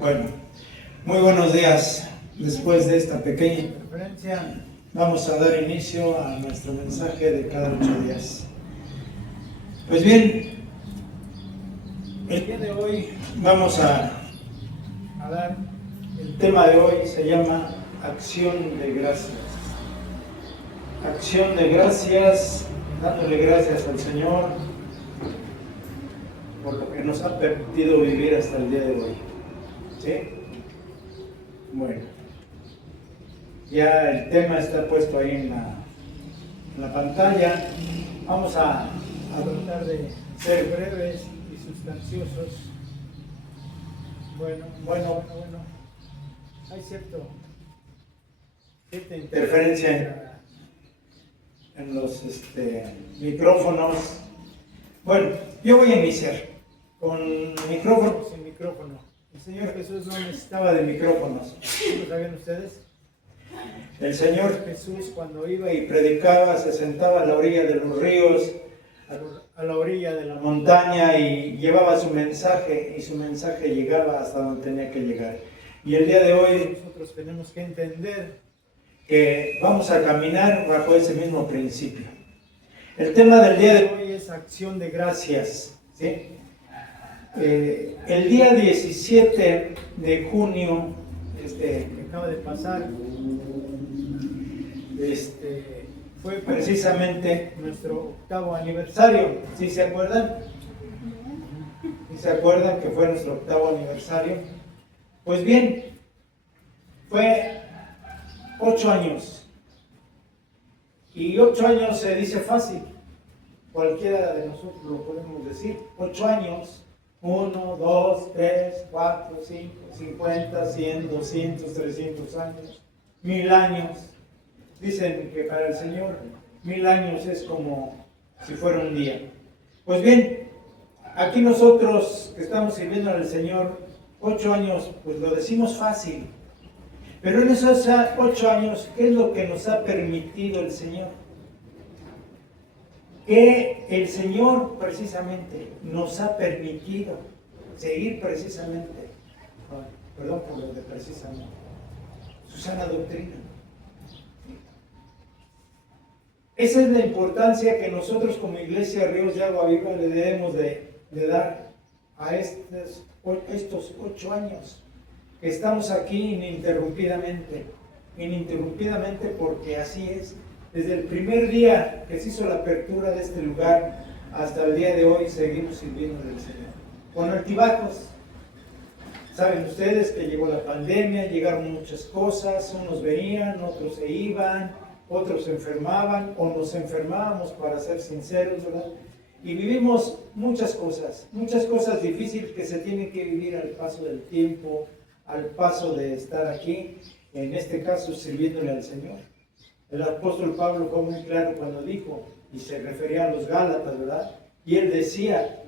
Bueno, muy buenos días. Después de esta pequeña interferencia, vamos a dar inicio a nuestro mensaje de cada 8 días. Pues bien, el día de hoy vamos a dar, el tema de hoy se llama Acción de Gracias. Acción de gracias, dándole gracias al Señor por lo que nos ha permitido vivir hasta el día de hoy. ¿Sí? Bueno, ya el tema está puesto ahí en la pantalla. Vamos a tratar de ser breves y sustanciosos. Bueno. Hay cierta interferencia en los micrófonos. Bueno, yo voy a iniciar con micrófono sin micrófono. El Señor Jesús no necesitaba de micrófonos. ¿Lo sabían ustedes? El Señor Jesús, cuando iba y predicaba, se sentaba a la orilla de los ríos, a la orilla de la montaña, y llevaba su mensaje, y su mensaje llegaba hasta donde tenía que llegar. Y el día de hoy nosotros tenemos que entender que vamos a caminar bajo ese mismo principio. El tema del día de hoy es acción de gracias, ¿sí? El día 17 de junio, que acaba de pasar, fue precisamente nuestro 8º aniversario. ¿Sí se acuerdan? ¿Sí se acuerdan que fue nuestro 8º aniversario? Pues bien, fue 8 años. Y 8 años se dice fácil. Cualquiera de nosotros lo podemos decir. 8 años. 1, 2, 3, 4, 5, 50, 100, 200, 300 años, 1000 años. Dicen que para el Señor 1000 años es como si fuera un día. Pues bien, aquí nosotros que estamos sirviendo al Señor 8 años, pues lo decimos fácil. Pero en esos 8 años, ¿qué es lo que nos ha permitido el Señor? Que el Señor precisamente nos ha permitido seguir precisamente, perdón por lo de precisamente, su sana doctrina. Esa es la importancia que nosotros como Iglesia Ríos de Agua Viva le debemos de dar a estos 8 años que estamos aquí ininterrumpidamente porque así es. Desde el primer día que se hizo la apertura de este lugar hasta el día de hoy seguimos sirviendo del Señor. Con altibajos. Saben ustedes que llegó la pandemia, llegaron muchas cosas, unos venían, otros se iban, otros se enfermaban o nos enfermábamos, para ser sinceros, ¿verdad? Y vivimos muchas cosas difíciles que se tienen que vivir al paso del tiempo, al paso de estar aquí, en este caso sirviéndole al Señor. El apóstol Pablo fue muy claro cuando dijo, y se refería a los Gálatas, ¿verdad? Y él decía,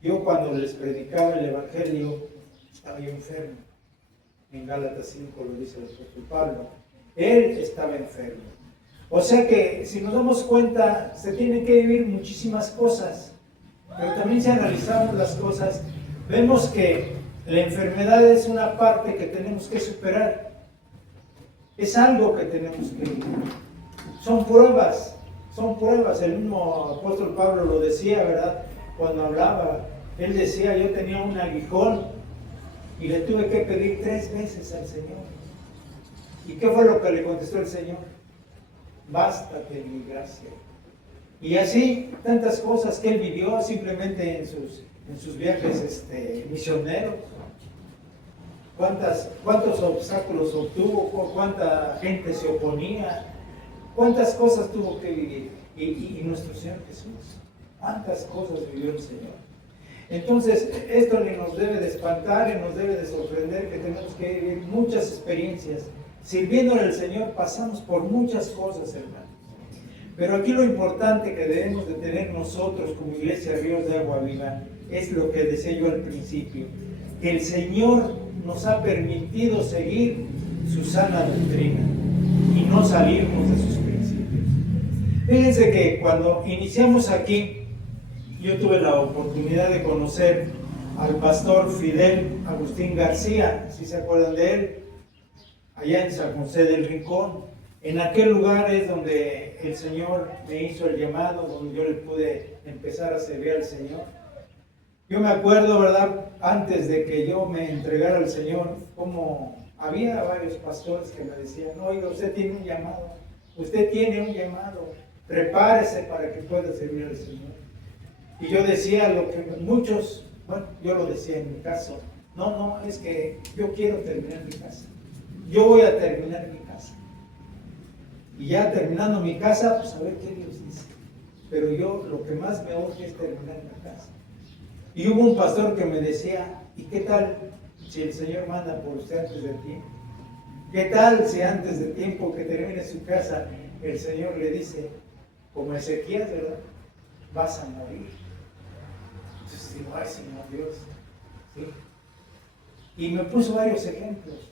yo cuando les predicaba el Evangelio, estaba yo enfermo. En Gálatas 5 lo dice el apóstol Pablo. Él estaba enfermo. O sea que, si nos damos cuenta, se tienen que vivir muchísimas cosas. Pero también si analizamos las cosas, vemos que la enfermedad es una parte que tenemos que superar. Es algo que tenemos que vivir. Son pruebas. El mismo apóstol Pablo lo decía, ¿verdad? Cuando hablaba, él decía, yo tenía un aguijón y le tuve que pedir 3 veces al Señor. ¿Y qué fue lo que le contestó el Señor? Bástate mi gracia. Y así, tantas cosas que él vivió simplemente en sus viajes misioneros. ¿Cuántos obstáculos obtuvo? ¿Cuánta gente se oponía? ¿Cuántas cosas tuvo que vivir? Y nuestro Señor Jesús, ¿cuántas cosas vivió el Señor? Entonces, esto nos debe de espantar y nos debe de sorprender, que tenemos que vivir muchas experiencias. Sirviéndole al Señor pasamos por muchas cosas, hermanos. Pero aquí lo importante que debemos de tener nosotros como Iglesia Ríos de Agua Viva es lo que decía yo al principio, que el Señor nos ha permitido seguir su sana doctrina y no salirnos de sus principios. Fíjense que cuando iniciamos aquí, yo tuve la oportunidad de conocer al pastor Fidel Agustín García, si se acuerdan de él, allá en San José del Rincón. En aquel lugar es donde el Señor me hizo el llamado, donde yo le pude empezar a servir al Señor. Yo me acuerdo, ¿verdad?, antes de que yo me entregara al Señor, como había varios pastores que me decían: oiga, usted tiene un llamado, prepárese para que pueda servir al Señor. Y yo decía lo que muchos, bueno, yo lo decía en mi caso: no, es que yo quiero terminar mi casa, yo voy a terminar mi casa. Y ya terminando mi casa, pues a ver qué Dios dice. Pero yo lo que más me urge es terminar mi casa. Y hubo un pastor que me decía: ¿y qué tal si el Señor manda por usted antes de tiempo? ¿Qué tal si antes de tiempo que termine su casa, el Señor le dice, como Ezequías, ¿verdad?, vas a morir? Entonces digo: ay, Señor Dios, ¿sí? Y me puso varios ejemplos,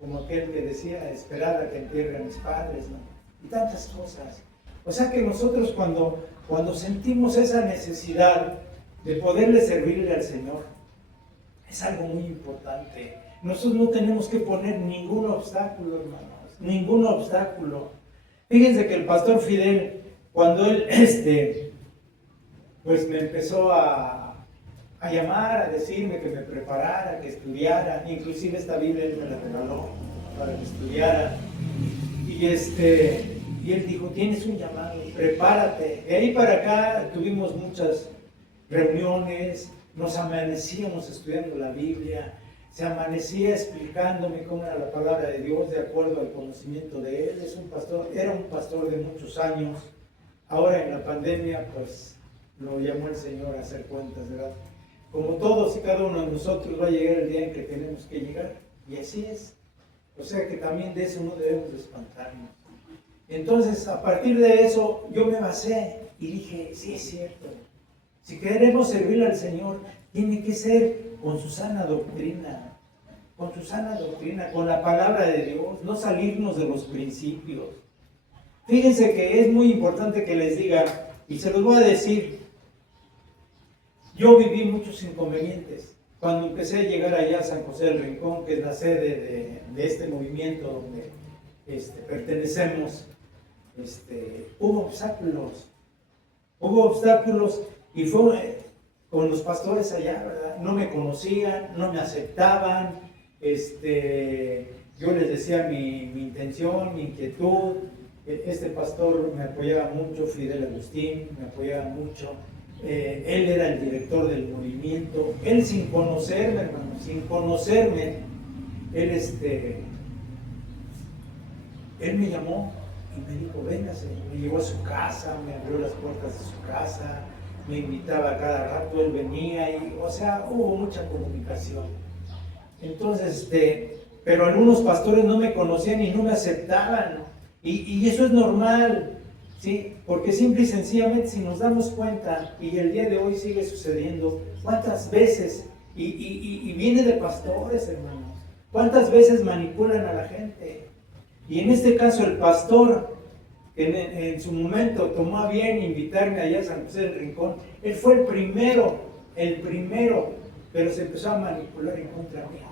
como aquel que decía: esperar a que entierre a mis padres, ¿no? Y tantas cosas. O sea que nosotros cuando sentimos esa necesidad de poderle servirle al Señor, es algo muy importante. Nosotros no tenemos que poner ningún obstáculo, hermanos, ningún obstáculo. Fíjense que el pastor Fidel, cuando él pues me empezó a llamar, a decirme que me preparara, que estudiara, inclusive esta Biblia él me la regaló para que estudiara. Y él dijo: tienes un llamado, prepárate. De ahí para acá tuvimos muchas reuniones, nos amanecíamos estudiando la Biblia, se amanecía explicándome cómo era la palabra de Dios de acuerdo al conocimiento de él. Era un pastor de muchos años. Ahora en la pandemia, pues lo llamó el Señor a hacer cuentas, ¿verdad? Como todos y cada uno de nosotros, va a llegar el día en que tenemos que llegar, y así es. O sea que también de eso no debemos espantarnos. Entonces, a partir de eso, yo me basé y dije: sí, es cierto. Si queremos servir al Señor, tiene que ser con su sana doctrina, con la palabra de Dios, no salirnos de los principios. Fíjense que es muy importante que les diga, y se los voy a decir, yo viví muchos inconvenientes. Cuando empecé a llegar allá a San José del Rincón, que es la sede de este movimiento donde pertenecemos, hubo obstáculos, y fue con los pastores allá, ¿verdad? No me conocían, no me aceptaban, yo les decía mi intención, mi inquietud. Este pastor me apoyaba mucho, Fidel Agustín, me apoyaba mucho. Él era el director del movimiento. Él, sin conocerme, hermano, él me llamó y me dijo: véngase. Me llevó a su casa, me abrió las puertas de su casa, me invitaba cada rato, él venía, y, o sea, hubo mucha comunicación. Entonces, pero algunos pastores no me conocían y no me aceptaban, y eso es normal, ¿sí? Porque simple y sencillamente, si nos damos cuenta, y el día de hoy sigue sucediendo, ¿cuántas veces? Y viene de pastores, hermanos, ¿cuántas veces manipulan a la gente? Y en este caso el pastor, que en su momento tomó a bien invitarme allá a San José del Rincón, él fue el primero, pero se empezó a manipular en contra mía,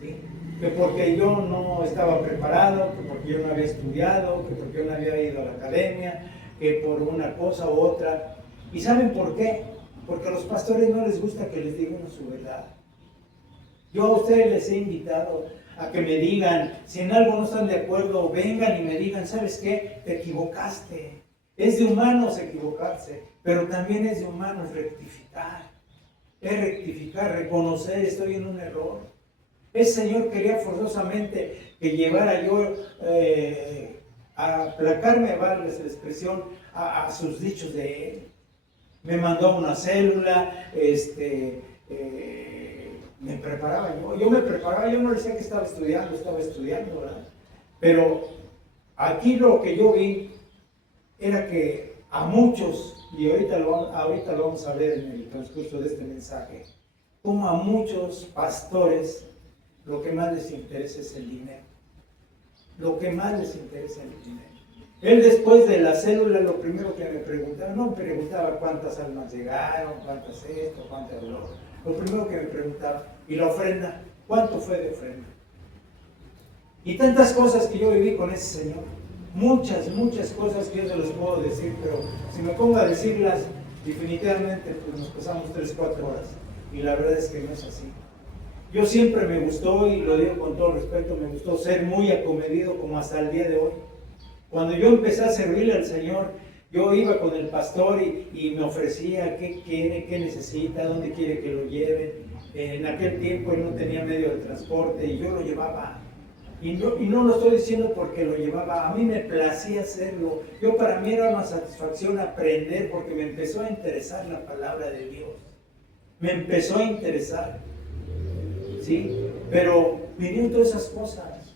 ¿sí? Que porque yo no estaba preparado, que porque yo no había estudiado, que porque yo no había ido a la academia, que por una cosa u otra. ¿Y saben por qué? Porque a los pastores no les gusta que les digan su verdad. Yo a ustedes les he invitado a que me digan, si en algo no están de acuerdo, vengan y me digan: ¿sabes qué? Te equivocaste. Es de humanos equivocarse, pero también es de humanos rectificar. Es rectificar, reconocer: estoy en un error. El Señor quería forzosamente que llevara yo a aplacarme, vale la expresión, a sus dichos de Él. Me mandó a una célula, me preparaba yo me preparaba, yo no decía que estaba estudiando, ¿verdad? Pero aquí lo que yo vi era que a muchos, y ahorita lo vamos a ver en el transcurso de este mensaje, como a muchos pastores lo que más les interesa es el dinero. Lo que más les interesa es el dinero. Él, después de la célula, lo primero que me preguntaba, no me preguntaba cuántas almas llegaron, cuántas esto, cuántas lo otro. Lo primero que me preguntaba, ¿y la ofrenda? ¿Cuánto fue de ofrenda? Y tantas cosas que yo viví con ese señor. Muchas cosas que yo se los puedo decir, pero si me pongo a decirlas, definitivamente pues nos pasamos 3-4 horas. Y la verdad es que no es así. Yo siempre me gustó, y lo digo con todo respeto, me gustó ser muy acomedido como hasta el día de hoy. Cuando yo empecé a servirle al Señor, yo iba con el pastor y me ofrecía qué quiere, qué necesita, dónde quiere que lo lleven. En aquel tiempo él no tenía medio de transporte y yo lo llevaba. Y no lo estoy diciendo porque lo llevaba, a mí me placía hacerlo. Para mí era una satisfacción aprender, porque me empezó a interesar la palabra de Dios. Me empezó a interesar. ¿Sí? Pero vinieron todas esas cosas.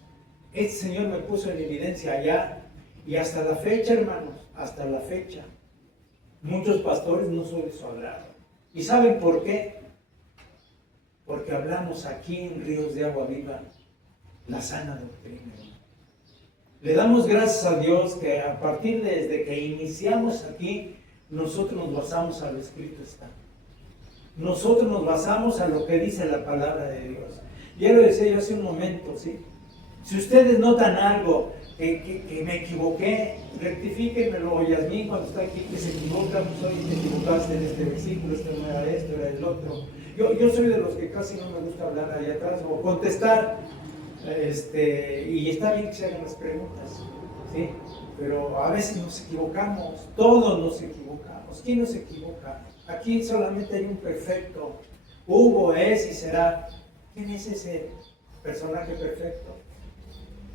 Este Señor me puso en evidencia allá, y hasta la fecha, hermanos, hasta la fecha, muchos pastores no son de su agrado. ¿Y saben por qué? Porque hablamos aquí en Ríos de Agua Viva la sana doctrina. Le damos gracias a Dios que a partir desde que iniciamos aquí, nosotros nos basamos a lo escrito está. Nosotros nos basamos a lo que dice la palabra de Dios. Ya lo decía yo hace un momento, ¿sí? Si ustedes notan algo, que me equivoqué, rectifíquenmelo. O Yasmín, cuando está aquí, que se equivoca, pues hoy te equivocaste en este versículo, este no era esto, era el otro. Yo soy de los que casi no me gusta hablar allá atrás o contestar, y está bien que se hagan las preguntas, ¿sí? Pero a veces nos equivocamos, todos nos equivocamos. ¿Quién nos equivoca? Aquí solamente hay un perfecto. Hubo, es y será. ¿Quién es ese personaje perfecto?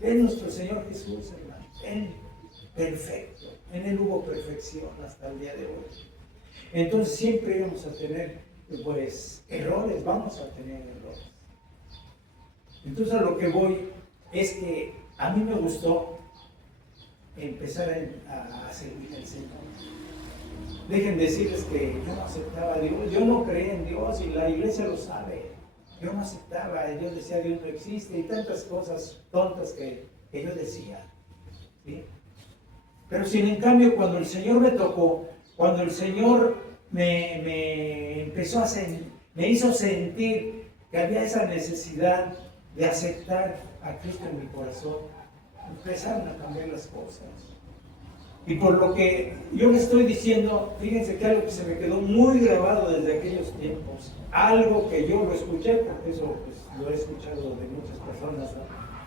Es nuestro Señor Jesús, hermano. Él, perfecto. En Él hubo perfección hasta el día de hoy. Entonces siempre íbamos a tener, pues, errores. Vamos a tener errores. Entonces a lo que voy es que a mí me gustó empezar a servir al Señor. Dejen decirles que yo no aceptaba a Dios, yo no creía en Dios, y la iglesia lo sabe. Yo no aceptaba, yo decía Dios no existe, y tantas cosas tontas que yo decía, ¿sí? Pero sin en cambio, cuando el Señor me tocó, cuando el Señor me empezó me hizo sentir que había esa necesidad de aceptar a Cristo en mi corazón, empezaron a cambiar las cosas. Y por lo que yo les estoy diciendo, fíjense que algo que se me quedó muy grabado desde aquellos tiempos, algo que yo lo escuché, porque eso pues, lo he escuchado de muchas personas, ¿no?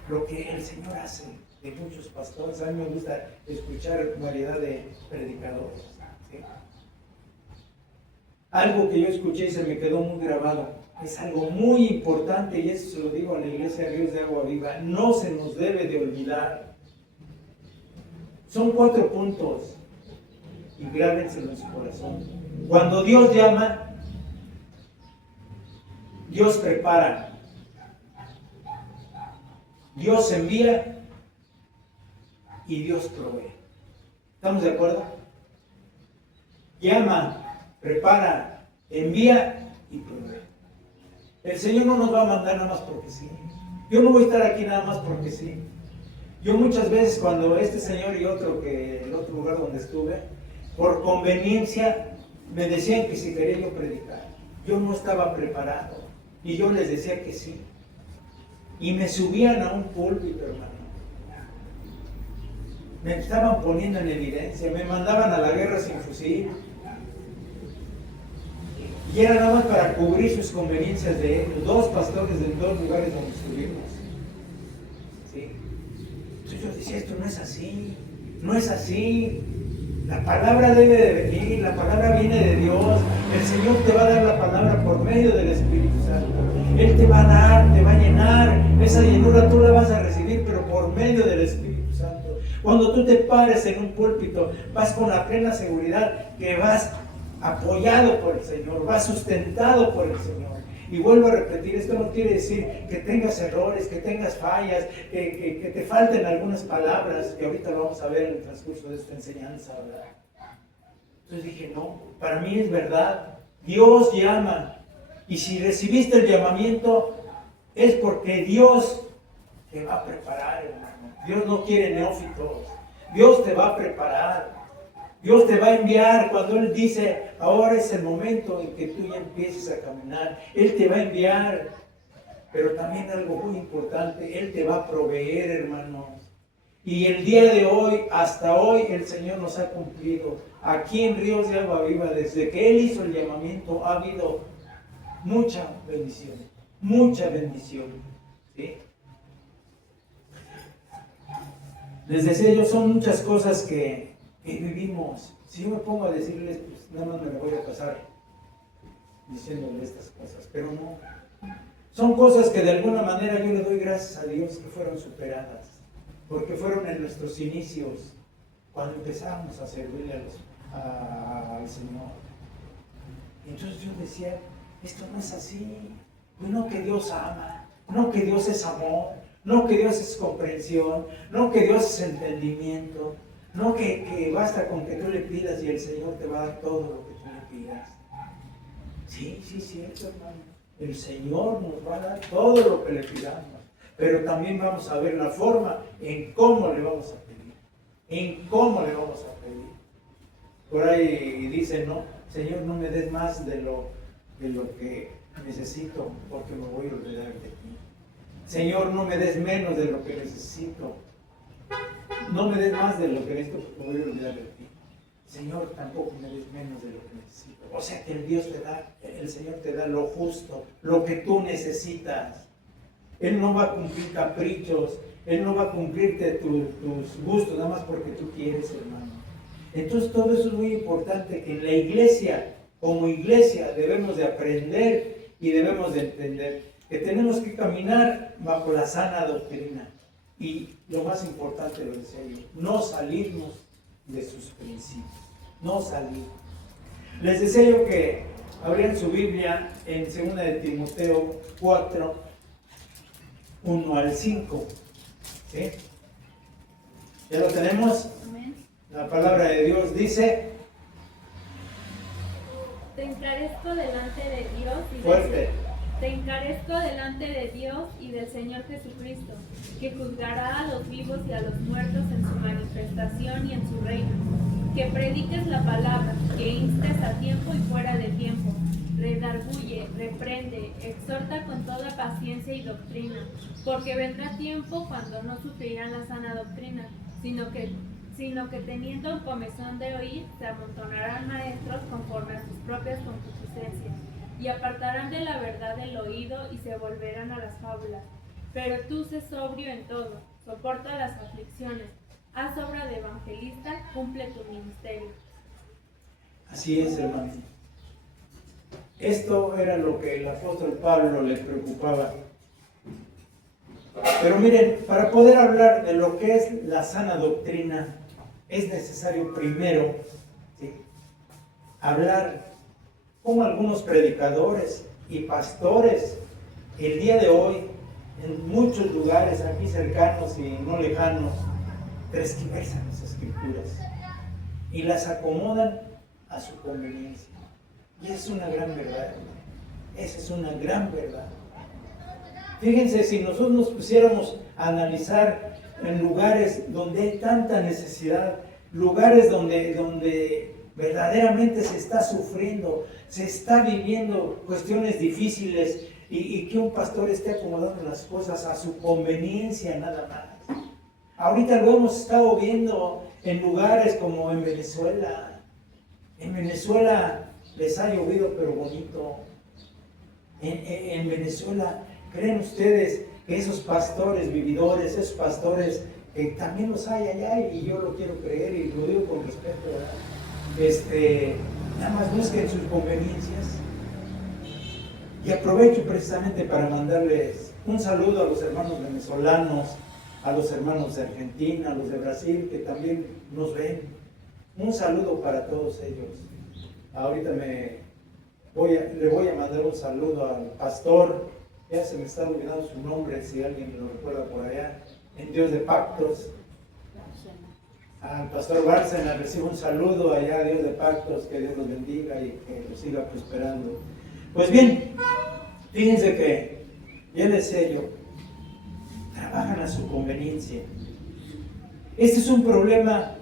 Lo que el Señor hace de muchos pastores. A mí me gusta escuchar variedad de predicadores, ¿sí? Algo que yo escuché y se me quedó muy grabado, es algo muy importante, y eso se lo digo a la iglesia Ríos de Agua Viva, no se nos debe de olvidar. Son 4 puntos, y grábenselo en su corazón. Cuando Dios llama, Dios prepara, Dios envía y Dios provee. ¿Estamos de acuerdo? Llama, prepara, envía y provee. El Señor no nos va a mandar nada más porque sí. Yo no voy a estar aquí nada más porque sí. Yo muchas veces, cuando este señor y otro, que el otro lugar donde estuve, por conveniencia me decían que si quería yo predicar, yo no estaba preparado, y yo les decía que sí, y me subían a un púlpito, hermano, me estaban poniendo en evidencia, me mandaban a la guerra sin fusil, y era nada más para cubrir sus conveniencias de ellos. 2 pastores en 2 lugares donde estuvimos, ¿sí? Entonces yo decía, esto no es así, no es así. La palabra debe de venir, la palabra viene de Dios. El Señor te va a dar la palabra por medio del Espíritu Santo. Él te va a dar, te va a llenar. Esa llenura tú la vas a recibir, pero por medio del Espíritu Santo. Cuando tú te pares en un púlpito, vas con la plena seguridad que vas apoyado por el Señor, vas sustentado por el Señor. Y vuelvo a repetir, esto no quiere decir que tengas errores, que tengas fallas, que te falten algunas palabras, que ahorita lo vamos a ver en el transcurso de esta enseñanza, ¿verdad? Entonces dije, no, para mí es verdad, Dios llama, y si recibiste el llamamiento, es porque Dios te va a preparar, hermano. Dios no quiere neófitos, Dios te va a preparar. Dios te va a enviar cuando Él dice, ahora es el momento en que tú ya empieces a caminar. Él te va a enviar, pero también algo muy importante, Él te va a proveer, hermanos. Y el día de hoy, hasta hoy, el Señor nos ha cumplido. Aquí en Ríos de Agua Viva, desde que Él hizo el llamamiento, ha habido mucha bendición, mucha bendición. ¿Sí? Les decía yo, son muchas cosas que vivimos. Si yo me pongo a decirles, pues nada más me voy a pasar diciéndoles estas cosas, pero no. Son cosas que de alguna manera yo le doy gracias a Dios que fueron superadas, porque fueron en nuestros inicios, cuando empezamos a servirle al Señor. Entonces yo decía, esto no es así. No que Dios ama, no que Dios es amor, no que Dios es comprensión, no que Dios es entendimiento, no que basta con que tú le pidas y el Señor te va a dar todo lo que tú le pidas. Sí, cierto, hermano. El Señor nos va a dar todo lo que le pidamos, pero también vamos a ver la forma en cómo le vamos a pedir, en cómo le vamos a pedir. Por ahí dice, no, Señor, no me des más de lo que necesito, porque me voy a olvidar de ti. Señor, no me des menos de lo que necesito. No me des más de lo que necesito, porque me voy a olvidar de ti. Señor, tampoco me des menos de lo que necesito. O sea que el Señor te da lo justo, lo que tú necesitas. Él no va a cumplir caprichos, Él no va a cumplirte tus gustos, nada más porque tú quieres, hermano. Entonces todo eso es muy importante, que en la iglesia, como iglesia, debemos de aprender y debemos de entender que tenemos que caminar bajo la sana doctrina. Y lo más importante, lo decía yo, no salirnos de sus principios, no salir. Les decía yo que abrían su Biblia en 2 de Timoteo 4, 1 al 5. ¿Sí? ¿Ya lo tenemos? Amén. La palabra de Dios dice, Te encarezco delante de Dios y fuerte, Te encarezco delante de Dios y del Señor Jesucristo, que juzgará a los vivos y a los muertos en su manifestación y en su reino. Que prediques la palabra, que instes a tiempo y fuera de tiempo, redarguye, reprende, exhorta con toda paciencia y doctrina, porque vendrá tiempo cuando no sufrirán la sana doctrina, sino que teniendo comezón de oír, se amontonarán maestros conforme a sus propias concupiscencias, y apartarán de la verdad el oído y se volverán a las fábulas. Pero tú sé sobrio en todo, soporta las aflicciones, haz obra de evangelista, cumple tu ministerio. así es, hermano. Esto era lo que el apóstol Pablo le preocupaba. Pero miren, para poder hablar de lo que es la sana doctrina, es necesario primero, ¿sí?, hablar como algunos predicadores y pastores el día de hoy, en muchos lugares aquí cercanos y no lejanos, tergiversan las escrituras y las acomodan a su conveniencia. Y esa es una gran verdad, esa es una gran verdad. Fíjense, si nosotros nos pusiéramos a analizar en lugares donde hay tanta necesidad, lugares donde verdaderamente se está sufriendo, se está viviendo cuestiones difíciles y que un pastor esté acomodando las cosas a su conveniencia nada más. Ahorita lo hemos estado viendo en lugares como en Venezuela. En Venezuela les ha llovido pero bonito. En Venezuela, ¿creen ustedes que esos pastores vividores, esos pastores que también los hay allá, y yo lo quiero creer y lo digo con respeto, ¿verdad? Nada más busquen sus conveniencias? Y aprovecho precisamente para mandarles un saludo a los hermanos venezolanos, a los hermanos de Argentina, a los de Brasil, que también nos ven. Un saludo para todos ellos. Ahorita le voy a mandar un saludo al pastor, ya se me está olvidando su nombre, si alguien lo recuerda por allá, en Dios de Pactos. Al pastor Bárcena, recibo un saludo allá, Dios de Pactos, que Dios los bendiga y que los siga prosperando. Pues bien, fíjense que, ya les sé yo, trabajan a su conveniencia. Este es un problema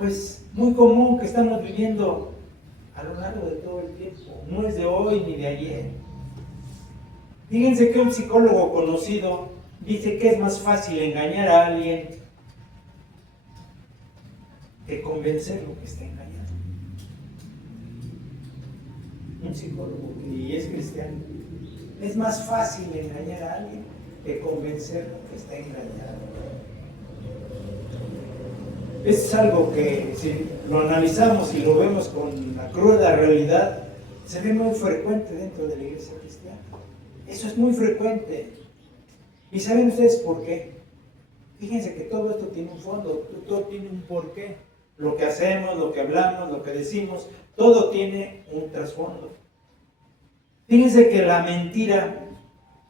pues muy común que estamos viviendo a lo largo de todo el tiempo. No es de hoy ni de ayer. Fíjense que un psicólogo conocido dice que es más fácil engañar a alguien que convencerlo que está engañado. Un psicólogo, y es cristiano, es más fácil engañar a alguien que convencerlo que está engañado. Es algo que, si lo analizamos y lo vemos con la cruda realidad, se ve muy frecuente dentro de la iglesia cristiana. Eso es muy frecuente. ¿Y saben ustedes por qué? Fíjense que todo esto tiene un fondo, todo tiene un porqué. Lo que hacemos, lo que hablamos, lo que decimos, todo tiene un trasfondo. Fíjense que la mentira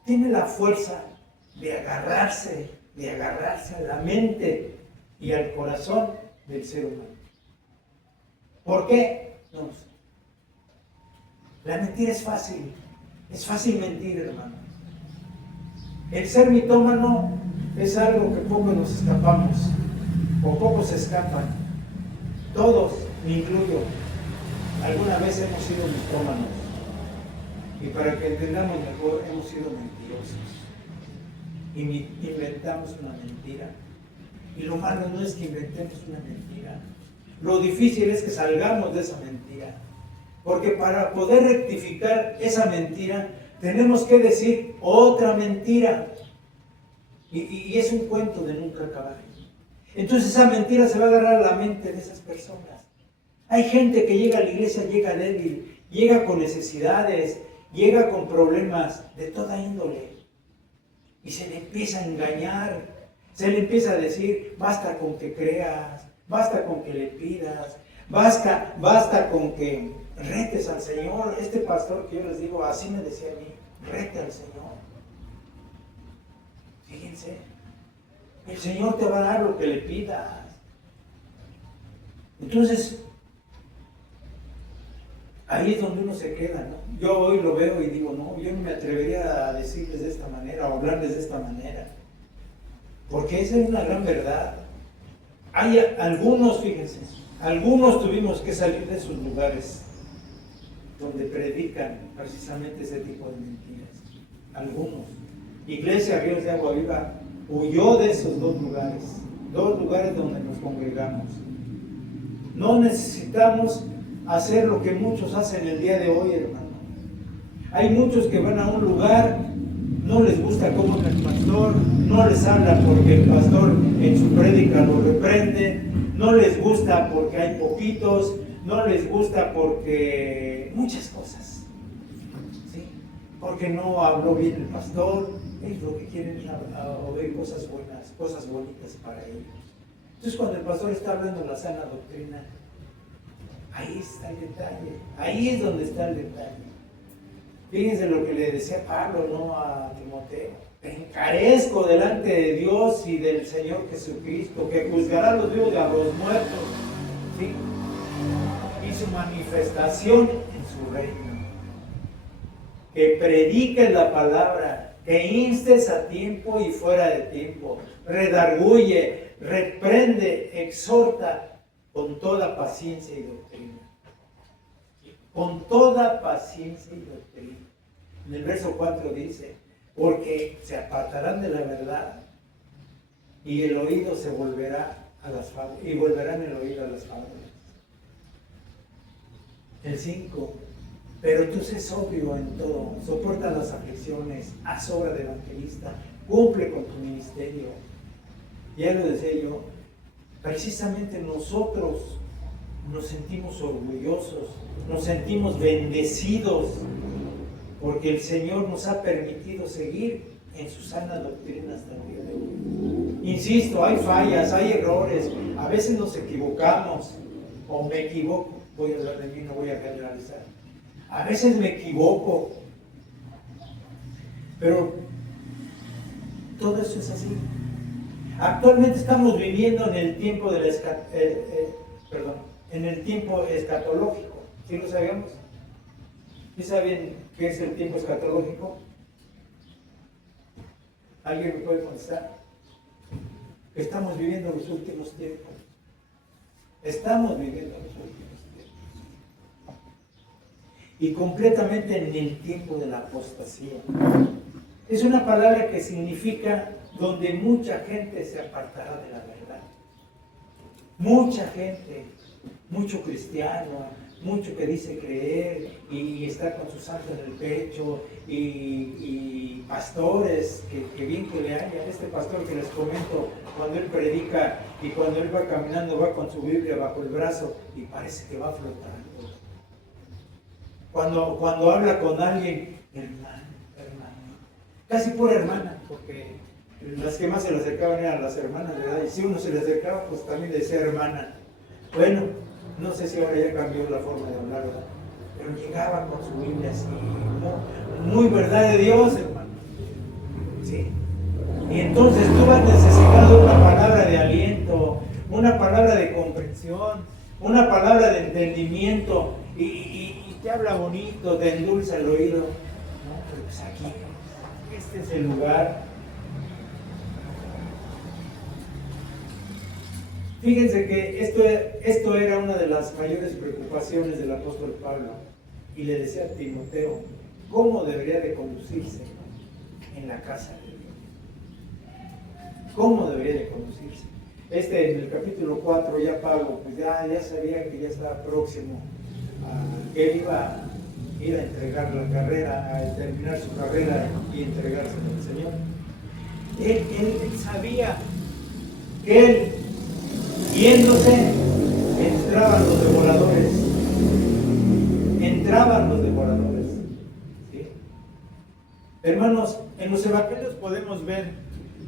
tiene la fuerza de agarrarse a la mente y al corazón del ser humano. ¿Por qué? No lo sé. La mentira es fácil mentir, hermano. El ser mitómano es algo que poco nos escapamos, o pocos se escapan. Todos, me incluyo, alguna vez hemos sido mitómanos. Y para que entendamos mejor, hemos sido mentirosos. Inventamos una mentira. Y lo malo no es que inventemos una mentira. Lo difícil es que salgamos de esa mentira. Porque para poder rectificar esa mentira, tenemos que decir otra mentira. Y es un cuento de nunca acabar. Entonces esa mentira se va a agarrar a la mente de esas personas. Hay gente que llega a la iglesia, llega débil, llega con necesidades, llega con problemas de toda índole. Y se le empieza a engañar. Se le empieza a decir, basta con que creas, basta con que le pidas, basta con que retes al Señor. Este pastor que yo les digo, así me decía a mí, rete al Señor. Fíjense, el Señor te va a dar lo que le pidas. Entonces, ahí es donde uno se queda, ¿no? Yo hoy lo veo y digo, no, yo no me atrevería a decirles de esta manera, o hablarles de esta manera. Porque esa es una gran verdad. Hay algunos, fíjense, algunos tuvimos que salir de esos lugares donde predican precisamente ese tipo de mentiras. Algunos. Iglesia Ríos de Agua Viva huyó de esos dos lugares donde nos congregamos. No necesitamos hacer lo que muchos hacen el día de hoy, hermano. Hay muchos que van a un lugar, no les gusta cómo habla el pastor, no les habla porque el pastor en su prédica lo reprende, no les gusta porque hay poquitos, no les gusta porque muchas cosas, ¿sí? Porque no habló bien el pastor. Ellos lo que quieren es oír cosas buenas, cosas bonitas para ellos. Entonces cuando el pastor está hablando de la sana doctrina, ahí está el detalle, ahí es donde está el detalle. Fíjense lo que le decía Pablo, ¿no?, a Timoteo. Te encarezco delante de Dios y del Señor Jesucristo, que juzgará a los vivos y a los muertos, ¿sí? Y su manifestación en su reino. Que prediques la palabra, que instes a tiempo y fuera de tiempo, redarguye, reprende, exhorta con toda paciencia y doctrina. Con toda paciencia y doctrina. En el verso 4 dice, porque se apartarán de la verdad y el oído se volverá a las fábulas, y volverán el oído a las fábulas. El 5, pero tú sé sobrio en todo, soporta las aflicciones, haz obra de evangelista, cumple con tu ministerio. Ya lo decía yo, precisamente nosotros nos sentimos orgullosos, nos sentimos bendecidos, porque el Señor nos ha permitido seguir en su sana doctrina hasta el día de hoy. Insisto, hay fallas, hay errores, a veces nos equivocamos, o me equivoco, voy a hablar de mí, no voy a generalizar. A veces me equivoco, pero todo eso es así. Actualmente estamos viviendo en el tiempo en el tiempo escatológico. ¿Sí lo sabíamos? ¿Sí saben qué es el tiempo escatológico? ¿Alguien me puede contestar? Estamos viviendo los últimos tiempos. Estamos viviendo los últimos tiempos. Y completamente en el tiempo de la apostasía. Es una palabra que significa donde mucha gente se apartará de la verdad. Mucha gente, mucho cristiano, mucho que dice creer y está con su santo en el pecho y pastores que bien que le hayan. Este pastor que les comento, cuando él predica y cuando él va caminando, va con su Biblia bajo el brazo y parece que va flotando. Cuando habla con alguien, hermano, casi pura hermana, porque las que más se le acercaban eran las hermanas, ¿verdad? Y si uno se le acercaba, pues también le decía hermana. Bueno, no sé si ahora ya cambió la forma de hablar, ¿verdad? Pero llegaba con su Biblia así, muy verdad de Dios, hermano. ¿Sí? Y entonces tú vas necesitando una palabra de aliento, una palabra de comprensión, una palabra de entendimiento, y te habla bonito, te endulza el oído. No, pero pues aquí, este es el lugar. Fíjense que esto era una de las mayores preocupaciones del apóstol Pablo. Y le decía a Timoteo, ¿cómo debería de conducirse en la casa de Dios? ¿Cómo debería de conducirse? En el capítulo 4 ya Pablo pues ya sabía que ya estaba próximo que él iba a ir a entregar la carrera, a terminar su carrera y entregarse al Señor. Él sabía que él, yéndose, entraban los devoradores. ¿Sí? Hermanos, en los evangelios podemos ver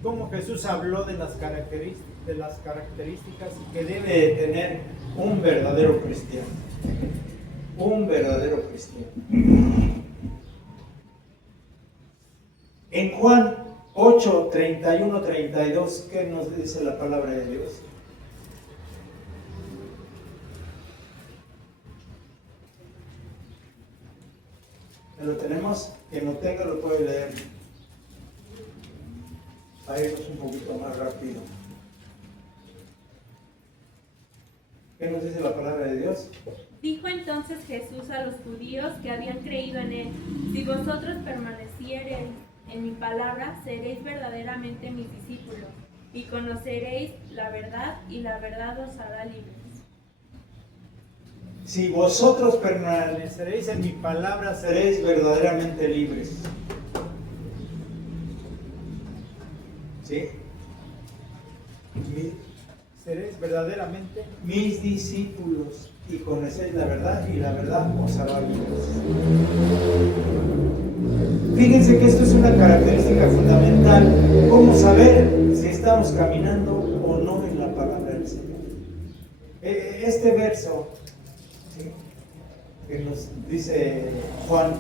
cómo Jesús habló de las características que debe tener un verdadero cristiano. Un verdadero cristiano. En Juan 8, 31, 32, ¿qué nos dice la palabra de Dios? ¿Lo tenemos? Quien lo tenga lo puede leer. A irnos un poquito más rápido. ¿Qué nos dice la palabra de Dios? Dijo entonces Jesús a los judíos que habían creído en él: si vosotros permaneciereis en mi palabra, seréis verdaderamente mis discípulos, y conoceréis la verdad, y la verdad os hará libres. Si vosotros permaneceréis en mi palabra, seréis verdaderamente libres. ¿Sí? Seréis verdaderamente mis discípulos y conocéis la verdad, y la verdad os hará libres. Fíjense que esto es una característica fundamental. ¿Cómo saber si estamos caminando o no en la palabra del Señor? Este verso, ¿sí?, que nos dice Juan,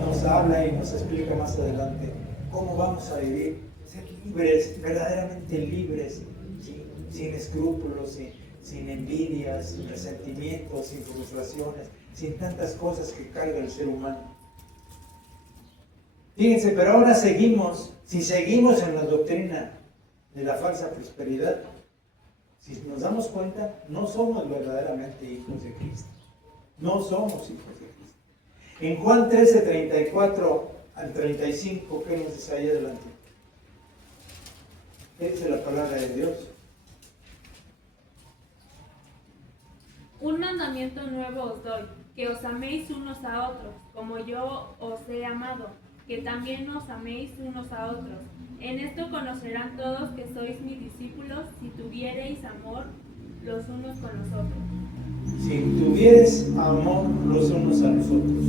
nos habla y nos explica más adelante cómo vamos a vivir, ser libres, verdaderamente libres, ¿sí?, sin escrúpulos, sin envidias, sin resentimientos, sin frustraciones, sin tantas cosas que carga el ser humano. Fíjense, pero ahora si seguimos en la doctrina de la falsa prosperidad, si nos damos cuenta, no somos verdaderamente hijos de Cristo. No somos hijos de Cristo. En Juan 13, 34 al 35, ¿qué nos dice ahí adelante? ¿Qué dice la palabra de Dios? Un mandamiento nuevo os doy, que os améis unos a otros, como yo os he amado, que también os améis unos a otros. En esto conocerán todos que sois mis discípulos, si tuviereis amor los unos con los otros. Si tuvieres amor los unos a los otros.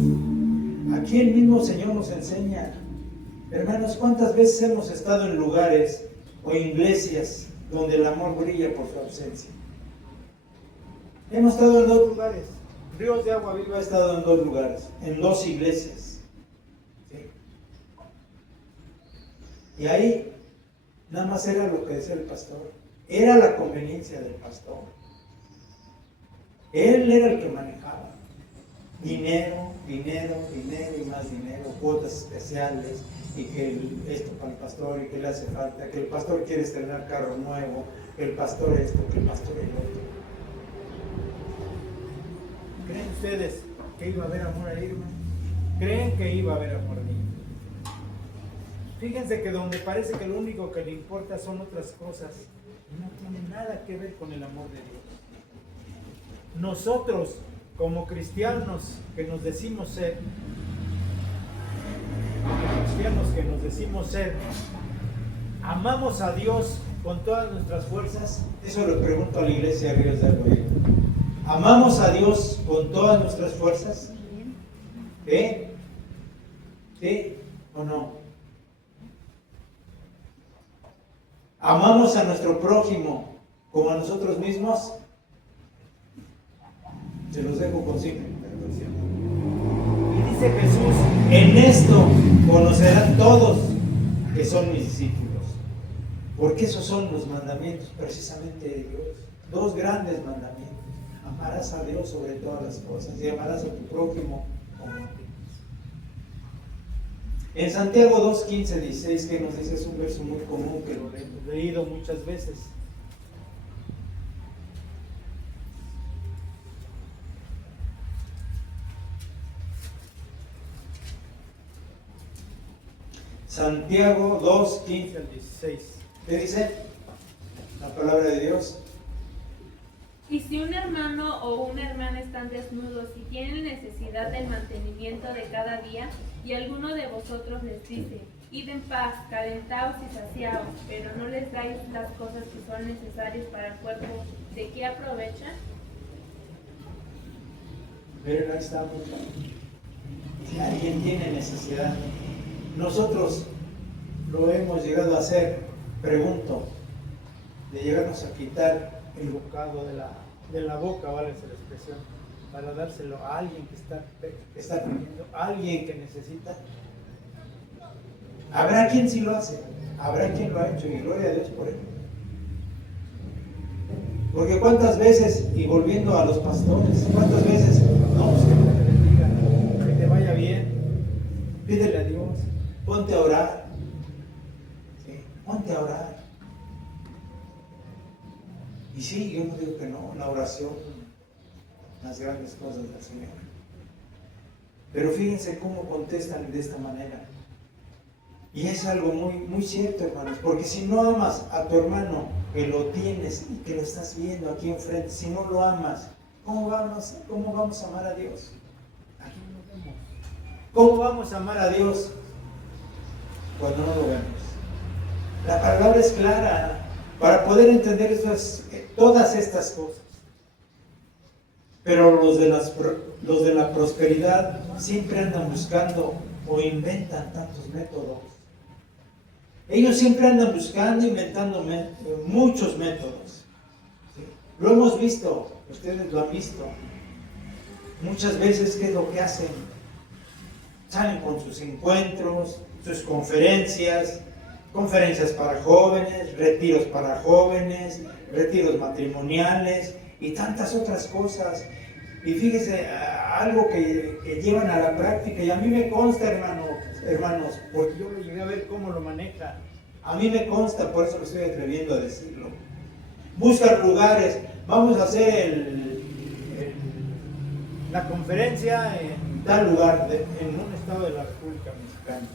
Aquí el mismo Señor nos enseña. Hermanos, ¿cuántas veces hemos estado en lugares o iglesias donde el amor brilla por su ausencia? Hemos estado en 2 lugares. Ríos de Agua Viva ha estado en 2 lugares, en 2 iglesias. ¿Sí? Y ahí nada más era lo que decía el pastor. Era la conveniencia del pastor. Él era el que manejaba. Dinero, dinero, dinero y más dinero, cuotas especiales, y que esto para el pastor y que le hace falta, que el pastor quiere estrenar carro nuevo, que el pastor esto, que el pastor el otro. ¿Creen ustedes que iba a haber amor ahí, hermano? ¿Creen que iba a haber amor ahí? Fíjense que donde parece que lo único que le importa son otras cosas, no tiene nada que ver con el amor de Dios. Nosotros, como cristianos que nos decimos ser, ¿amamos a Dios con todas nuestras fuerzas? Eso le pregunto a la iglesia de Ríos de Arroyo. ¿Amamos a Dios con todas nuestras fuerzas? ¿Sí? ¿Sí o no? ¿Amamos a nuestro prójimo como a nosotros mismos? Se los dejo con simple interpretación. Y dice Jesús, en esto conocerán todos que son mis discípulos. Porque esos son los mandamientos precisamente de Dios. Dos grandes mandamientos. Amarás a Dios sobre todas las cosas y amarás a tu prójimo como a ti mismo. En Santiago 2, 15, 16, que nos dice, es un verso muy común que lo hemos leído muchas veces. Santiago 2, 15 al 16. ¿Qué dice la palabra de Dios? Y si un hermano o una hermana están desnudos y tienen necesidad del mantenimiento de cada día, y alguno de vosotros les dice, id en paz, calentaos y saciaos, pero no les dais las cosas que son necesarias para el cuerpo, ¿de qué aprovechan? Pero ahí estamos. Si alguien tiene necesidad, nosotros lo hemos llegado a hacer, pregunto, de llegarnos a quitar el bocado de la boca, vale esa la expresión, para dárselo a alguien que está pidiendo, a alguien que necesita. Habrá quien sí lo hace, habrá quien lo ha hecho, y gloria a Dios por él. Porque cuántas veces, y volviendo a los pastores, cuántas veces, no, pues que Dios te bendiga, que te vaya bien, pídele a Dios, ponte a orar, ¿sí? Ponte a orar. Y sí, yo no digo que no, la oración, las grandes cosas del Señor. Pero fíjense cómo contestan de esta manera. Y es algo muy, muy cierto, hermanos, porque si no amas a tu hermano, que lo tienes y que lo estás viendo aquí enfrente, si no lo amas, ¿cómo vamos a amar a Dios? Aquí no lo vemos. ¿Cómo vamos a amar a Dios cuando no lo vemos? La palabra es clara para poder entender todas estas cosas. Pero los de la prosperidad siempre andan buscando o inventan tantos métodos. Ellos siempre andan buscando, inventando muchos métodos. ¿Sí? Lo hemos visto, ustedes lo han visto. Muchas veces, ¿qué es lo que hacen? Salen con sus encuentros, sus conferencias para jóvenes, retiros para jóvenes, retiros matrimoniales y tantas otras cosas. Y fíjese, algo que llevan a la práctica, y a mí me consta, hermanos, porque yo lo llegué a ver cómo lo maneja. A mí me consta, por eso me estoy atreviendo a decirlo. Buscan lugares, vamos a hacer la conferencia en tal lugar, en un estado de la República Mexicana.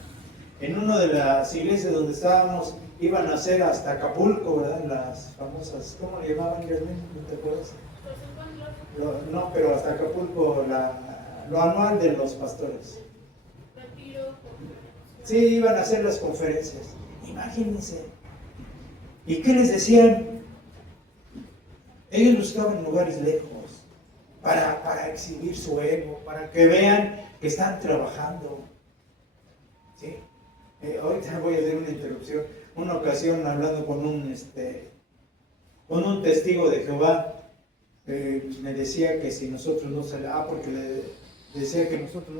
En una de las iglesias donde estábamos, iban a hacer hasta Acapulco, ¿verdad? Las famosas, ¿cómo le llamaban, Germán? ¿No te acuerdas? No, pero hasta Acapulco, lo anual de los pastores. Sí, iban a hacer las conferencias. Imagínense. ¿Y qué les decían? Ellos buscaban lugares lejos para exhibir su ego, para que vean que están trabajando. ¿Sí? Ahorita voy a hacer una interrupción. Una ocasión hablando con un testigo de Jehová, me decía que si nosotros no salíamos, porque le decía que nosotros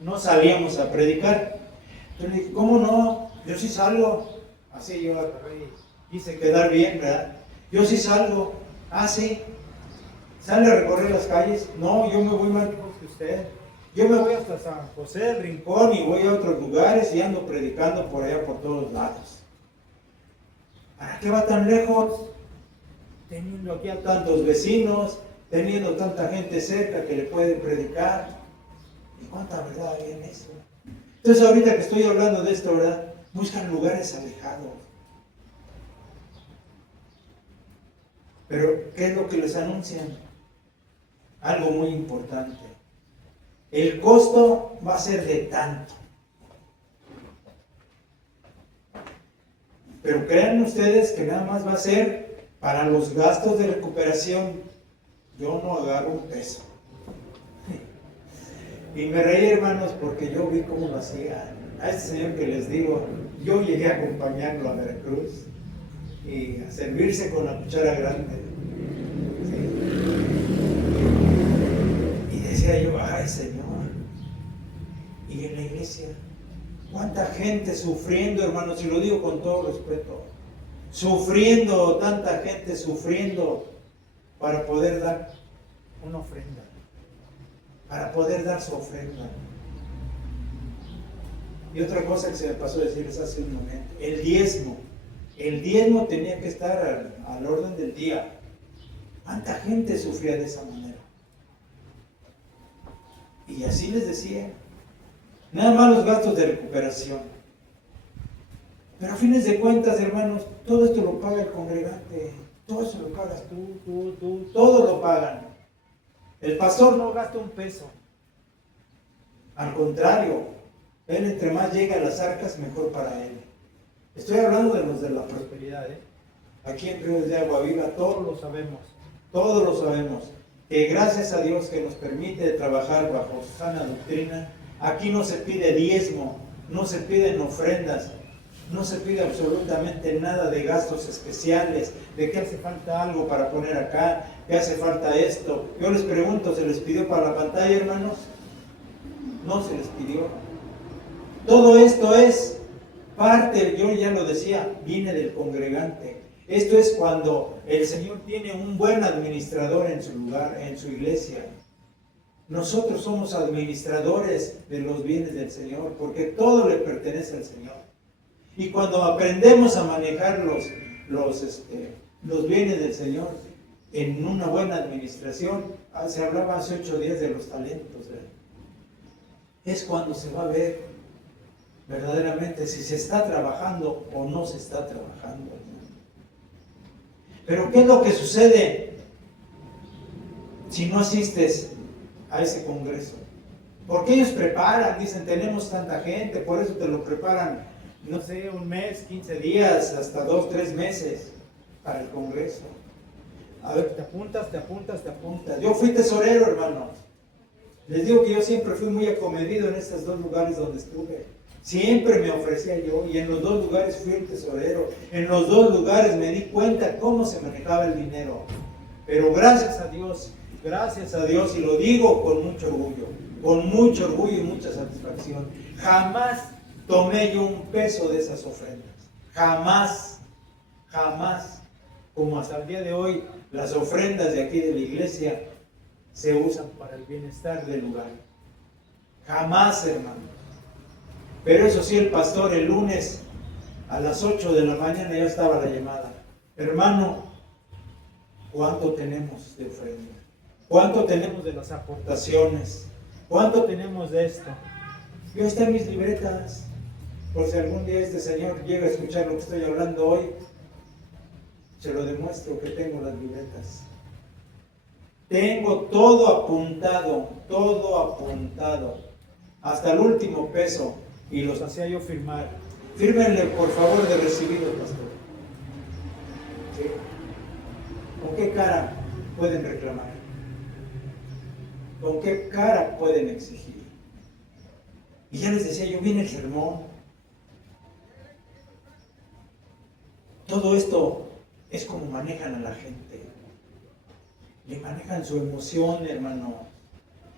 no salíamos a predicar. Entonces le dije, ¿cómo no? Yo sí salgo. Así yo agarré y quise quedar bien, ¿verdad? Yo sí salgo. Ah, sí. ¿Sale a recorrer las calles? No, yo me voy más lejos que usted. Yo me voy hasta San José del Rincón y voy a otros lugares y ando predicando por allá por todos lados. ¿Para qué va tan lejos? Teniendo aquí a tantos vecinos, teniendo tanta gente cerca que le pueden predicar. ¿Y cuánta verdad hay en eso? Entonces ahorita que estoy hablando de esto, ¿verdad? Buscan lugares alejados. Pero, ¿qué es lo que les anuncian? Algo muy importante. El costo va a ser de tanto. Pero crean ustedes que nada más va a ser para los gastos de recuperación. Yo no agarro un peso. Y me reí, hermanos, porque yo vi cómo lo hacía. A este señor que les digo, yo llegué a acompañarlo a Veracruz y a servirse con la cuchara grande. Sí. Y decía yo, ay Señor. Y en la iglesia, cuánta gente sufriendo, hermanos, y lo digo con todo respeto, sufriendo, tanta gente sufriendo para poder dar una ofrenda, para poder dar su ofrenda. Y otra cosa que se me pasó a decirles hace un momento, el diezmo tenía que estar al orden del día. ¿Cuánta gente sufría de esa manera? Y así les decía, nada más los gastos de recuperación. Pero a fines de cuentas, hermanos, todo esto lo paga el congregante, todo eso lo pagas tú, todos lo pagan. El pastor no gasta un peso. Al contrario, él entre más llega a las arcas, mejor para él. Estoy hablando de los de la prosperidad, Aquí en Ríos de Agua Viva todos lo sabemos, que gracias a Dios que nos permite trabajar bajo sana doctrina, aquí no se pide diezmo, no se piden ofrendas, no se pide absolutamente nada de gastos especiales, de que hace falta algo para poner acá, que hace falta esto. Yo les pregunto, ¿se les pidió para la pantalla, hermanos? No se les pidió. Todo esto es parte, yo ya lo decía, viene del congregante. Esto es cuando el Señor tiene un buen administrador en su lugar, en su iglesia. Nosotros somos administradores de los bienes del Señor, porque todo le pertenece al Señor. Y cuando aprendemos a manejar los bienes del Señor en una buena administración, se hablaba hace 8 días de los talentos, es cuando se va a ver verdaderamente si se está trabajando o no se está trabajando. Pero ¿qué es lo que sucede si no asistes a ese congreso? Porque ellos preparan, dicen, tenemos tanta gente, por eso te lo preparan, no sé, un mes, 15 días, hasta 2, 3 meses para el congreso. A ver, te apuntas. Yo fui tesorero, hermanos. Les digo que yo siempre fui muy acomedido en estos 2 lugares donde estuve. Siempre me ofrecía yo y en los 2 lugares fui el tesorero. En los 2 lugares me di cuenta cómo se manejaba el dinero. Pero gracias a Dios, y lo digo con mucho orgullo y mucha satisfacción, jamás tomé yo un peso de esas ofrendas. Jamás, como hasta el día de hoy, las ofrendas de aquí de la iglesia se usan para el bienestar del lugar. Jamás, hermano. Pero eso sí, el pastor el lunes a las 8 de la mañana ya estaba la llamada. Hermano, ¿cuánto tenemos de ofrenda? ¿Cuánto tenemos de las aportaciones? ¿Cuánto tenemos de esto? Yo está en mis libretas. Por si algún día este señor llega a escuchar lo que estoy hablando hoy, se lo demuestro que tengo las libretas. Tengo todo apuntado, hasta el último peso, y los hacía yo firmar. Fírmenle, por favor, de recibido, pastor. ¿Sí? ¿Con qué cara pueden reclamar? ¿Con qué cara pueden exigir? Y ya les decía yo, viene el sermón. Todo esto es como manejan a la gente. Le manejan su emoción, hermano.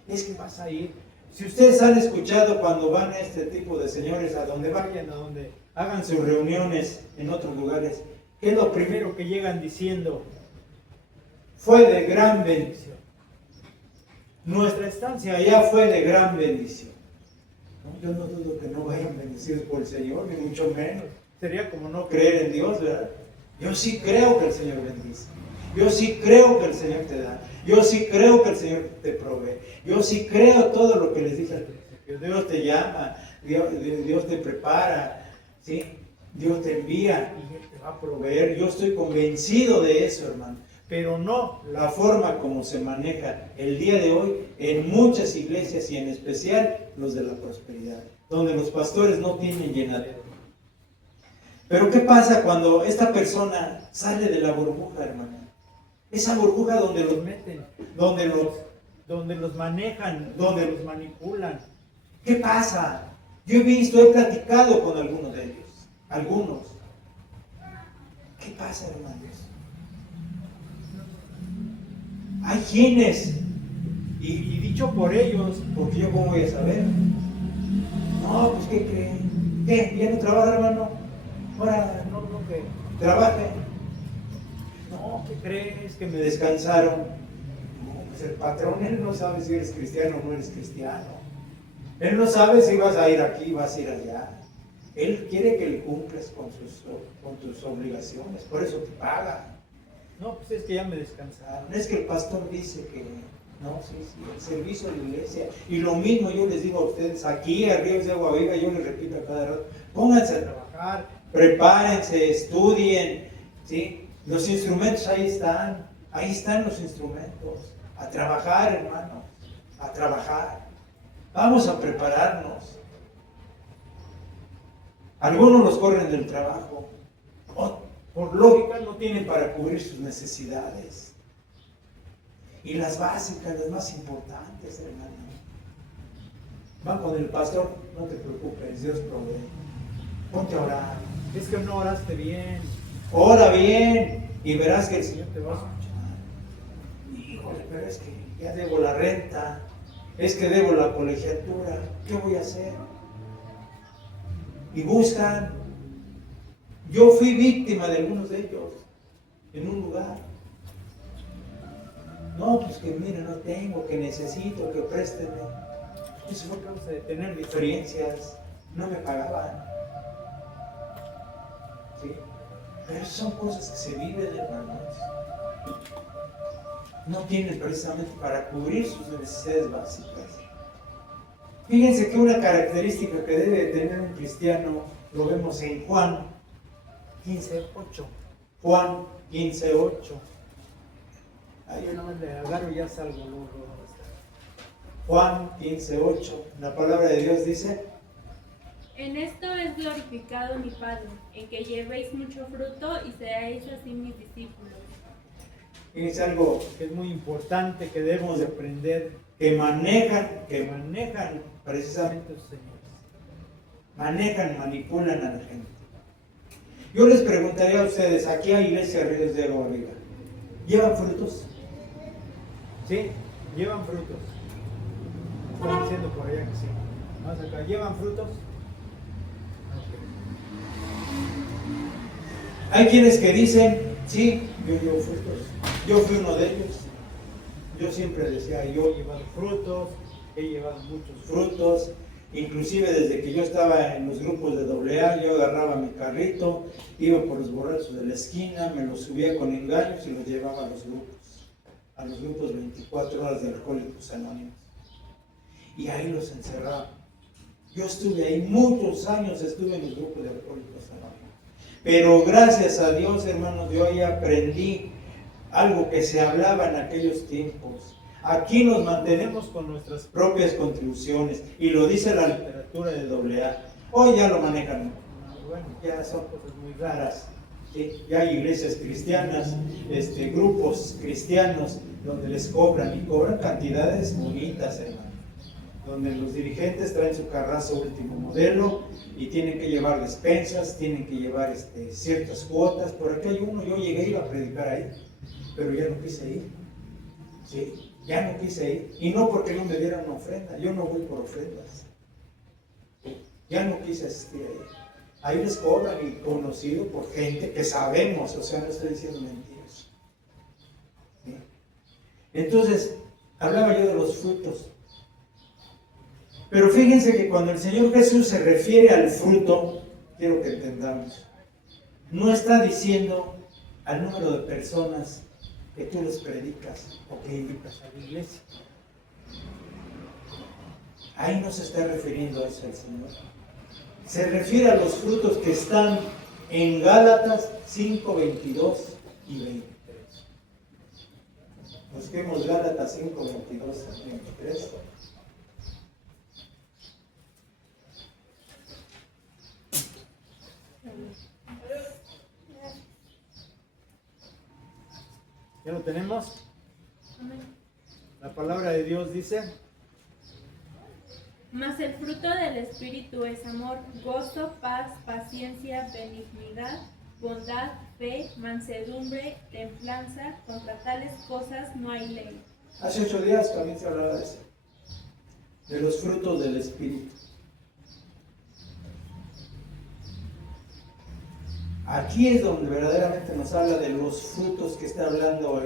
Es que vas a ir. Si ustedes han escuchado cuando van a este tipo de señores, a donde vayan, a donde hagan sus reuniones en otros lugares, ¿qué es lo primero que llegan diciendo? Fue de gran bendición. nuestra estancia allá fue de gran bendición. ¿No? Yo no dudo que no vayan bendecidos por el Señor, ni mucho menos. Sería como no creer en Dios, ¿verdad? Yo sí creo que el Señor bendice. Yo sí creo que el Señor te da. Yo sí creo que el Señor te provee. Yo sí creo todo lo que les dije al principio. Dios te llama, Dios te prepara, ¿sí? Dios te envía y Él te va a proveer. Yo estoy convencido de eso, hermano. Pero no la forma como se maneja el día de hoy en muchas iglesias y en especial los de la prosperidad, donde los pastores no tienen llenadero. Pero ¿qué pasa cuando esta persona sale de la burbuja, hermano? Esa burbuja donde los meten, donde los manejan, donde los manipulan. ¿Qué pasa? Yo he platicado con algunos de ellos. Algunos. ¿Qué pasa, hermanos? Hay quienes, y dicho por ellos, porque yo cómo voy a saber. No, pues ¿qué creen? ¿Qué? ¿Ya no trabaja, hermano? Ahora no que trabaje. No, ¿qué crees? Que me descansaron. No, pues el patrón, él no sabe si eres cristiano o no eres cristiano. Él no sabe si vas a ir aquí, vas a ir allá. Él quiere que le cumplas con tus obligaciones, por eso te paga. No, pues es que ya me descansaron. Es que el pastor dice que no, sí, el servicio de la iglesia. Y lo mismo yo les digo a ustedes, aquí a Ríos de Agua Viva, yo les repito a cada rato, pónganse a trabajar, prepárense, estudien, ¿sí? Los instrumentos ahí están los instrumentos. A trabajar, hermanos, a trabajar. Vamos a prepararnos. Algunos los corren del trabajo. Por lógica no tienen para cubrir sus necesidades. Y las básicas, las más importantes, hermano. Van con el pastor, no te preocupes, Dios provee. Ponte a orar. Es que no oraste bien. Ora bien y verás que el Señor te va a escuchar. Híjole, pero es que ya debo la renta, es que debo la colegiatura, ¿qué voy a hacer? Y buscan. Yo fui víctima de algunos de ellos en un lugar. No, pues que mire, no tengo, que necesito, que présteme. Eso fue causa de tener diferencias. No me pagaban. ¿Sí? Pero son cosas que se viven, hermanos. No tienen precisamente para cubrir sus necesidades básicas. Fíjense que una característica que debe tener un cristiano, lo vemos en Juan 15:8. Juan 15:8. Ahí yo nomás le agarro y ya salgo luego. Juan 15:8. La palabra de Dios dice: En esto es glorificado mi Padre, en que llevéis mucho fruto y seáis así mis discípulos. Es algo que es muy importante que debemos de aprender, que manejan precisamente los señores. Manejan, manipulan a la gente. Yo les preguntaría a ustedes, aquí hay Iglesia Ríos de Agua Viva, ¿llevan frutos? ¿Sí? ¿Llevan frutos? Están diciendo por allá que sí. Más acá, ¿llevan frutos? Hay quienes que dicen, sí, yo llevo frutos. Yo fui uno de ellos. Yo siempre decía, yo he llevado frutos, he llevado muchos frutos. Inclusive desde que yo estaba en los grupos de AA, yo agarraba mi carrito, iba por los borrachos de la esquina, me los subía con engaños y los llevaba a los grupos 24 horas de Alcohólicos Anónimos. Y ahí los encerraba. Yo estuve ahí muchos años, estuve en los grupos de Alcohólicos Anónimos. Pero gracias a Dios, hermanos, yo ahí aprendí algo que se hablaba en aquellos tiempos. Aquí nos mantenemos con nuestras propias contribuciones, y lo dice la literatura de AA. Hoy ya lo manejan, bueno, ya son cosas muy raras. ¿Sí? Ya hay iglesias cristianas, grupos cristianos, donde les cobran, y cobran cantidades bonitas, hermano. Donde los dirigentes traen su carrazo último modelo, y tienen que llevar despensas, tienen que llevar ciertas cuotas. Por aquí hay uno, yo llegué y iba a predicar ahí, pero ya no quise ir. ¿Sí? Ya no quise ir, y no porque no me dieran una ofrenda, yo no voy por ofrendas. Ya no quise asistir ahí. Ahí les cobran, y conocido por gente que sabemos, o sea, no estoy diciendo mentiras. ¿Sí? Entonces, Hablaba yo de los frutos. Pero fíjense que cuando el Señor Jesús se refiere al fruto, quiero que entendamos, no está diciendo al número de personas que tú les predicas o que invitas a la iglesia. Ahí no se está refiriendo a eso el Señor. Se refiere a los frutos que están en Gálatas 5, 22 y 23. Busquemos Gálatas 5, 22 y 23. ¿Ya lo tenemos? La palabra de Dios dice: mas el fruto del Espíritu es amor, gozo, paz, paciencia, benignidad, bondad, fe, mansedumbre, templanza. Contra tales cosas no hay ley. Hace 8 días también se hablaba de eso, de los frutos del Espíritu. Aquí es donde verdaderamente nos habla de los frutos que está hablando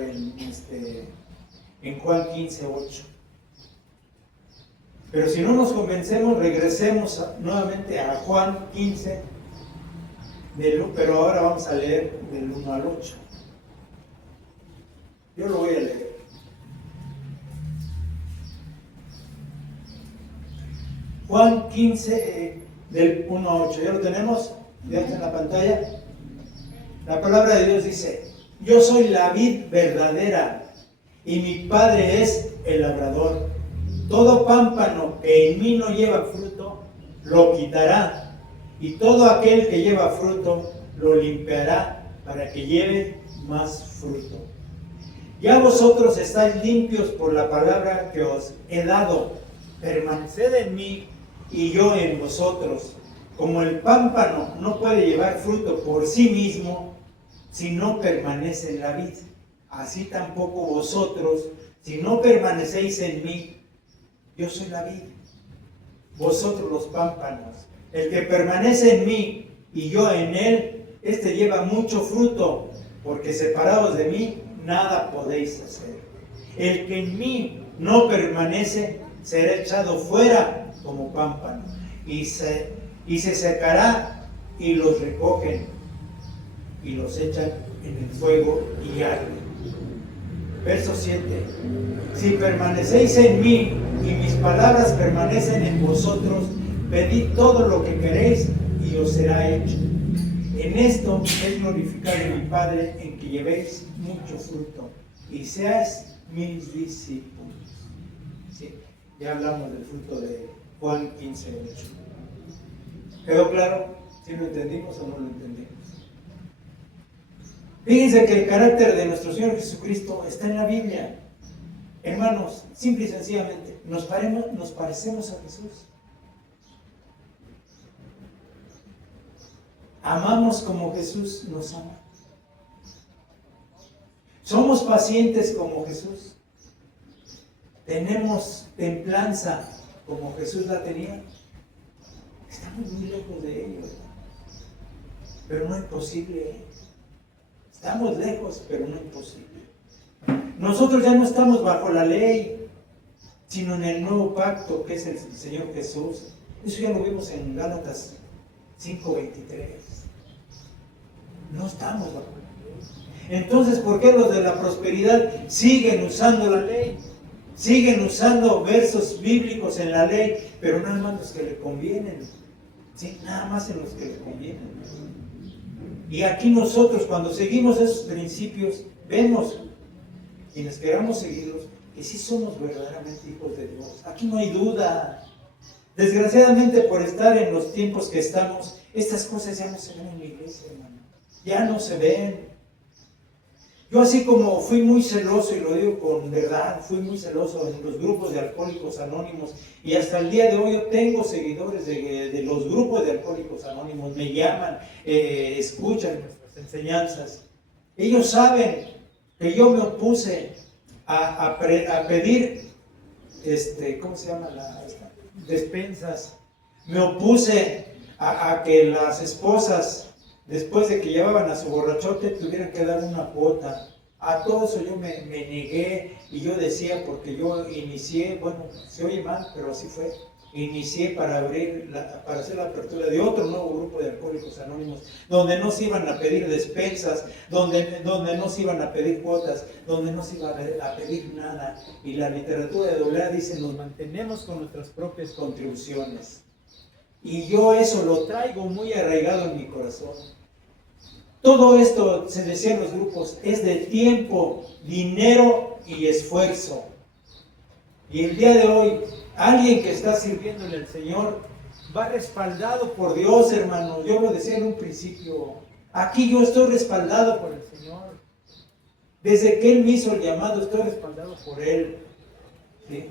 en Juan 15, 8. Pero si no nos convencemos, regresemos nuevamente a Juan 15, pero ahora vamos a leer del 1 al 8. Yo lo voy a leer. Juan 15, del 1 a 8. ¿Ya lo tenemos? ¿Ya está en la pantalla? La palabra de Dios dice: yo soy la vid verdadera y mi Padre es el labrador. Todo pámpano que en mí no lleva fruto, lo quitará, y todo aquel que lleva fruto, lo limpiará para que lleve más fruto. Ya vosotros estáis limpios por la palabra que os he dado. Permaneced en mí y yo en vosotros. Como el pámpano no puede llevar fruto por sí mismo si no permanece en la vid, así tampoco vosotros, si no permanecéis en mí. Yo soy la vid, vosotros los pámpanos. El que permanece en mí y yo en él, este lleva mucho fruto, porque separados de mí nada podéis hacer. El que en mí no permanece será echado fuera como pámpano y se secará, y los recogen y los echan en el fuego y arden. Verso 7. Si permanecéis en mí y mis palabras permanecen en vosotros, pedid todo lo que queréis y os será hecho. En esto es glorificado mi Padre, en que llevéis mucho fruto y seáis mis discípulos. Sí, ya hablamos del fruto de Juan 15, 8. ¿Quedó claro? ¿Sí lo entendimos o no lo entendimos? Fíjense que el carácter de nuestro Señor Jesucristo está en la Biblia. Hermanos, simple y sencillamente, nos parecemos a Jesús. Amamos como Jesús nos ama. Somos pacientes como Jesús. Tenemos templanza como Jesús la tenía. Estamos muy lejos de ello, pero no imposible. Estamos lejos, pero no imposible. Nosotros ya no estamos bajo la ley, sino en el nuevo pacto que es el Señor Jesús. Eso ya lo vimos en Gálatas 5:23. No estamos bajo la ley. Entonces, ¿por qué los de la prosperidad siguen usando la ley? Siguen usando versos bíblicos en la ley, pero nada más los que le convienen. Sí, nada más en los que le convienen. Y aquí nosotros, cuando seguimos esos principios, vemos, quienes queramos seguirlos, que sí somos verdaderamente hijos de Dios. Aquí no hay duda. Desgraciadamente, por estar en los tiempos que estamos, estas cosas ya no se ven en la iglesia, hermano. Ya no se ven. Yo, así como fui muy celoso, y lo digo con verdad, fui muy celoso en los grupos de Alcohólicos Anónimos, y hasta el día de hoy yo tengo seguidores de los grupos de Alcohólicos Anónimos, me llaman, escuchan nuestras enseñanzas. Ellos saben que yo me opuse a pedir, ¿cómo se llama? Despensas. Me opuse a que las esposas, después de que llevaban a su borrachote, tuvieran que dar una cuota A todo eso yo me negué y yo decía, porque yo inicié, bueno, se oye mal, pero así fue. Inicié para hacer la apertura de otro nuevo grupo de Alcohólicos Anónimos, donde no se iban a pedir despensas, donde no se iban a pedir cuotas, donde no se iba a pedir nada. Y la literatura de AA dice, nos mantenemos con nuestras propias contribuciones. Y yo eso lo traigo muy arraigado en mi corazón. Todo esto, se decía en los grupos, es de tiempo, dinero y esfuerzo. Y el día de hoy, alguien que está sirviéndole al Señor va respaldado por Dios, hermano. Yo lo decía en un principio. Aquí yo estoy respaldado por el Señor. Desde que Él me hizo el llamado, estoy respaldado por Él. ¿Sí?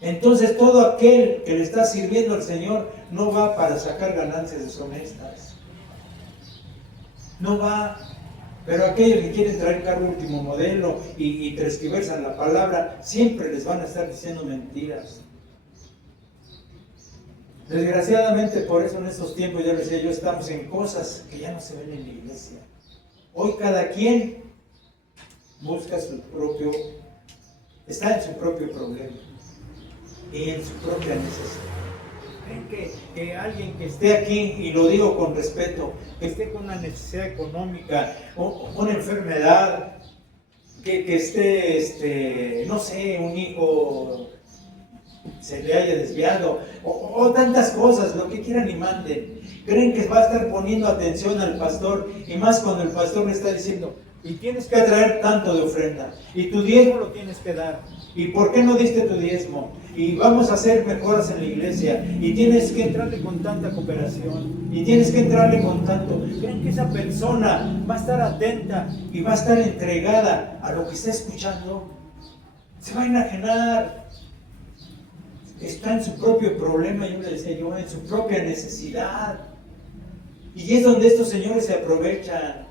Entonces, todo aquel que le está sirviendo al Señor no va para sacar ganancias deshonestas. No va. Pero aquellos que quieren traer carro último modelo y transcribersan la palabra, siempre les van a estar diciendo mentiras. Desgraciadamente, por eso en estos tiempos, ya les decía yo, estamos en cosas que ya no se ven en la iglesia. Hoy cada quien busca está en su propio problema y en su propia necesidad. ¿Creen que alguien que esté aquí, y lo digo con respeto, que esté con una necesidad económica, o una enfermedad, que esté, no sé, un hijo se le haya desviado, o tantas cosas, lo que quieran y manden, creen que va a estar poniendo atención al pastor, y más cuando el pastor le está diciendo, y tienes que traer tanto de ofrenda, y tu diezmo lo tienes que dar, y ¿por qué no diste tu diezmo? Y vamos a hacer mejoras en la iglesia, y tienes que entrarle con tanta cooperación, y tienes que entrarle con tanto. ¿Creen que esa persona va a estar atenta y va a estar entregada a lo que está escuchando? Se va a enajenar. Está en su propio problema, yo le decía yo, en su propia necesidad. Y es donde estos señores se aprovechan.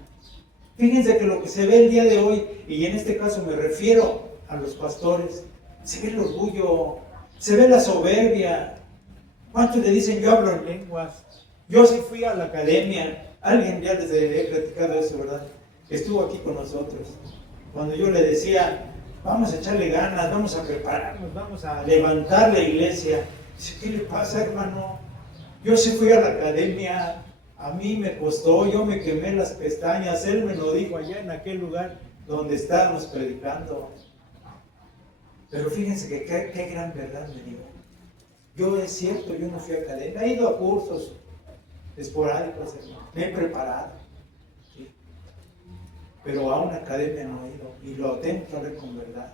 Fíjense que lo que se ve el día de hoy, y en este caso me refiero a los pastores, se ve el orgullo, se ve la soberbia. ¿Cuántos le dicen yo hablo en lenguas? Yo sí fui a la academia. Alguien ya les he platicado eso, ¿verdad? Estuvo aquí con nosotros. Cuando yo le decía, vamos a echarle ganas, vamos a prepararnos, vamos a levantar la iglesia. Dice, ¿qué le pasa, hermano? Yo sí fui a la academia. A mí me costó, yo me quemé las pestañas, él me lo dijo allá en aquel lugar donde estábamos predicando. Pero fíjense que qué gran verdad me dijo. Yo es cierto, yo no fui a academia, he ido a cursos esporádicos, me he preparado, ¿sí? Pero a una academia no he ido, y lo tengo que hablar con verdad.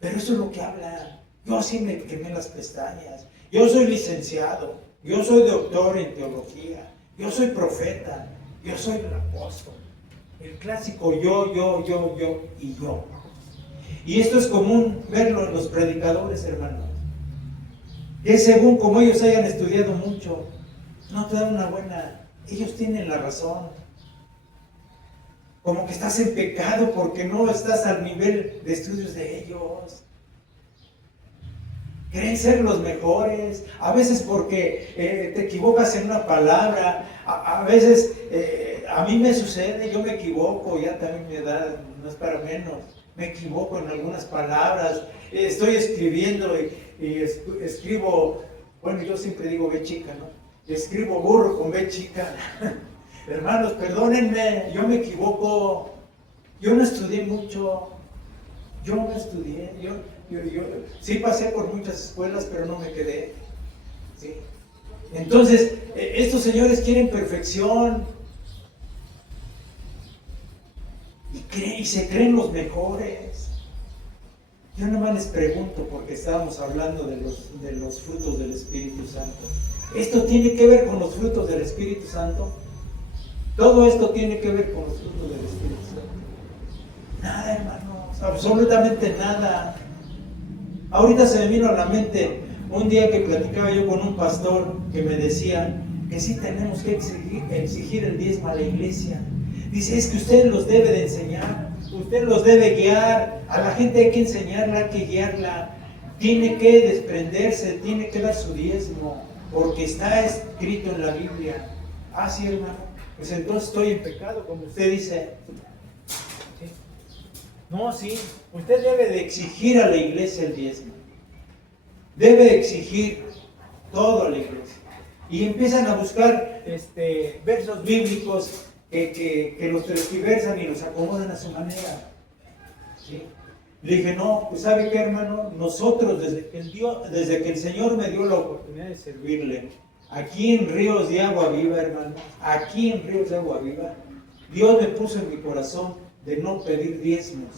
Pero eso es lo que habla. Yo sí me quemé las pestañas, yo soy licenciado, yo soy doctor en teología, yo soy profeta, yo soy el apóstol. El clásico yo y yo. Y esto es común verlo en los predicadores, hermanos. Que según como ellos hayan estudiado mucho, no te dan una buena. Ellos tienen la razón. Como que estás en pecado porque no estás al nivel de estudios de ellos. Creen ser los mejores, a veces porque te equivocas en una palabra, a veces a mí me sucede, yo me equivoco, ya también mi edad no es para menos, me equivoco en algunas palabras, estoy escribiendo y escribo, bueno, yo siempre digo B chica, ¿no? Escribo burro con B chica. Hermanos, perdónenme, yo me equivoco, yo no estudié mucho, yo no estudié, yo sí pasé por muchas escuelas, pero no me quedé. ¿Sí? Entonces, estos señores quieren perfección y se creen los mejores. Yo nada más les pregunto, porque estábamos hablando de los frutos del Espíritu Santo. ¿Esto tiene que ver con los frutos del Espíritu Santo? Todo esto tiene que ver con los frutos del Espíritu Santo. Nada, hermanos, absolutamente nada. Ahorita se me vino a la mente un día que platicaba yo con un pastor que me decía que sí tenemos que exigir el diezmo a la iglesia. Dice, es que usted los debe de enseñar, usted los debe guiar, a la gente hay que enseñarla, hay que guiarla, tiene que desprenderse, tiene que dar su diezmo, porque está escrito en la Biblia. Ah, sí, hermano, pues entonces estoy en pecado, como usted dice. ¿Sí? No, sí, usted debe de exigir a la iglesia el diezmo. Debe exigir todo a la iglesia. Y empiezan a buscar versos bíblicos que los tergiversan y los acomodan a su manera. ¿Sí? Le dije, no, pues ¿sabe qué, hermano? Nosotros, desde que el Señor me dio la oportunidad de servirle, aquí en Ríos de Agua Viva, hermano, aquí en Ríos de Agua Viva, Dios me puso en mi corazón de no pedir diezmos,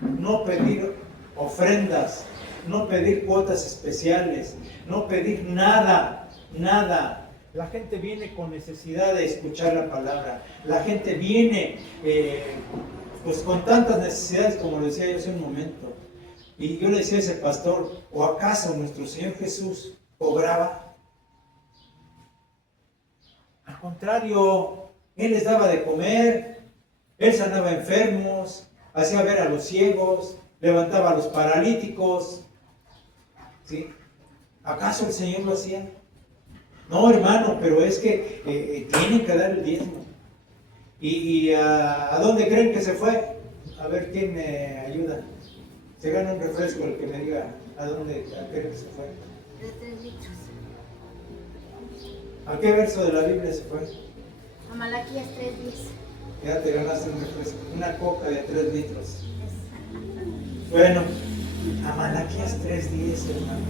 no pedir ofrendas, no pedir cuotas especiales, no pedir nada, nada. La gente viene con necesidad de escuchar la palabra. La gente viene pues con tantas necesidades, como lo decía yo hace un momento. Y yo le decía a ese pastor, ¿o acaso nuestro Señor Jesús cobraba? Al contrario, Él les daba de comer, Él sanaba enfermos, hacía ver a los ciegos, levantaba a los paralíticos. ¿Sí? ¿Acaso el Señor lo hacía? No, hermano, pero es que tienen que dar el diezmo. ¿Y a dónde creen que se fue? A ver quién me ayuda. Se gana un refresco el que me diga a creen que se fue. De 3 litros. ¿A qué verso de la Biblia se fue? A Malaquías 3:10. Ya te ganaste un refresco, una coca de 3 litros. Bueno, a Malaquías 3:10, hermano.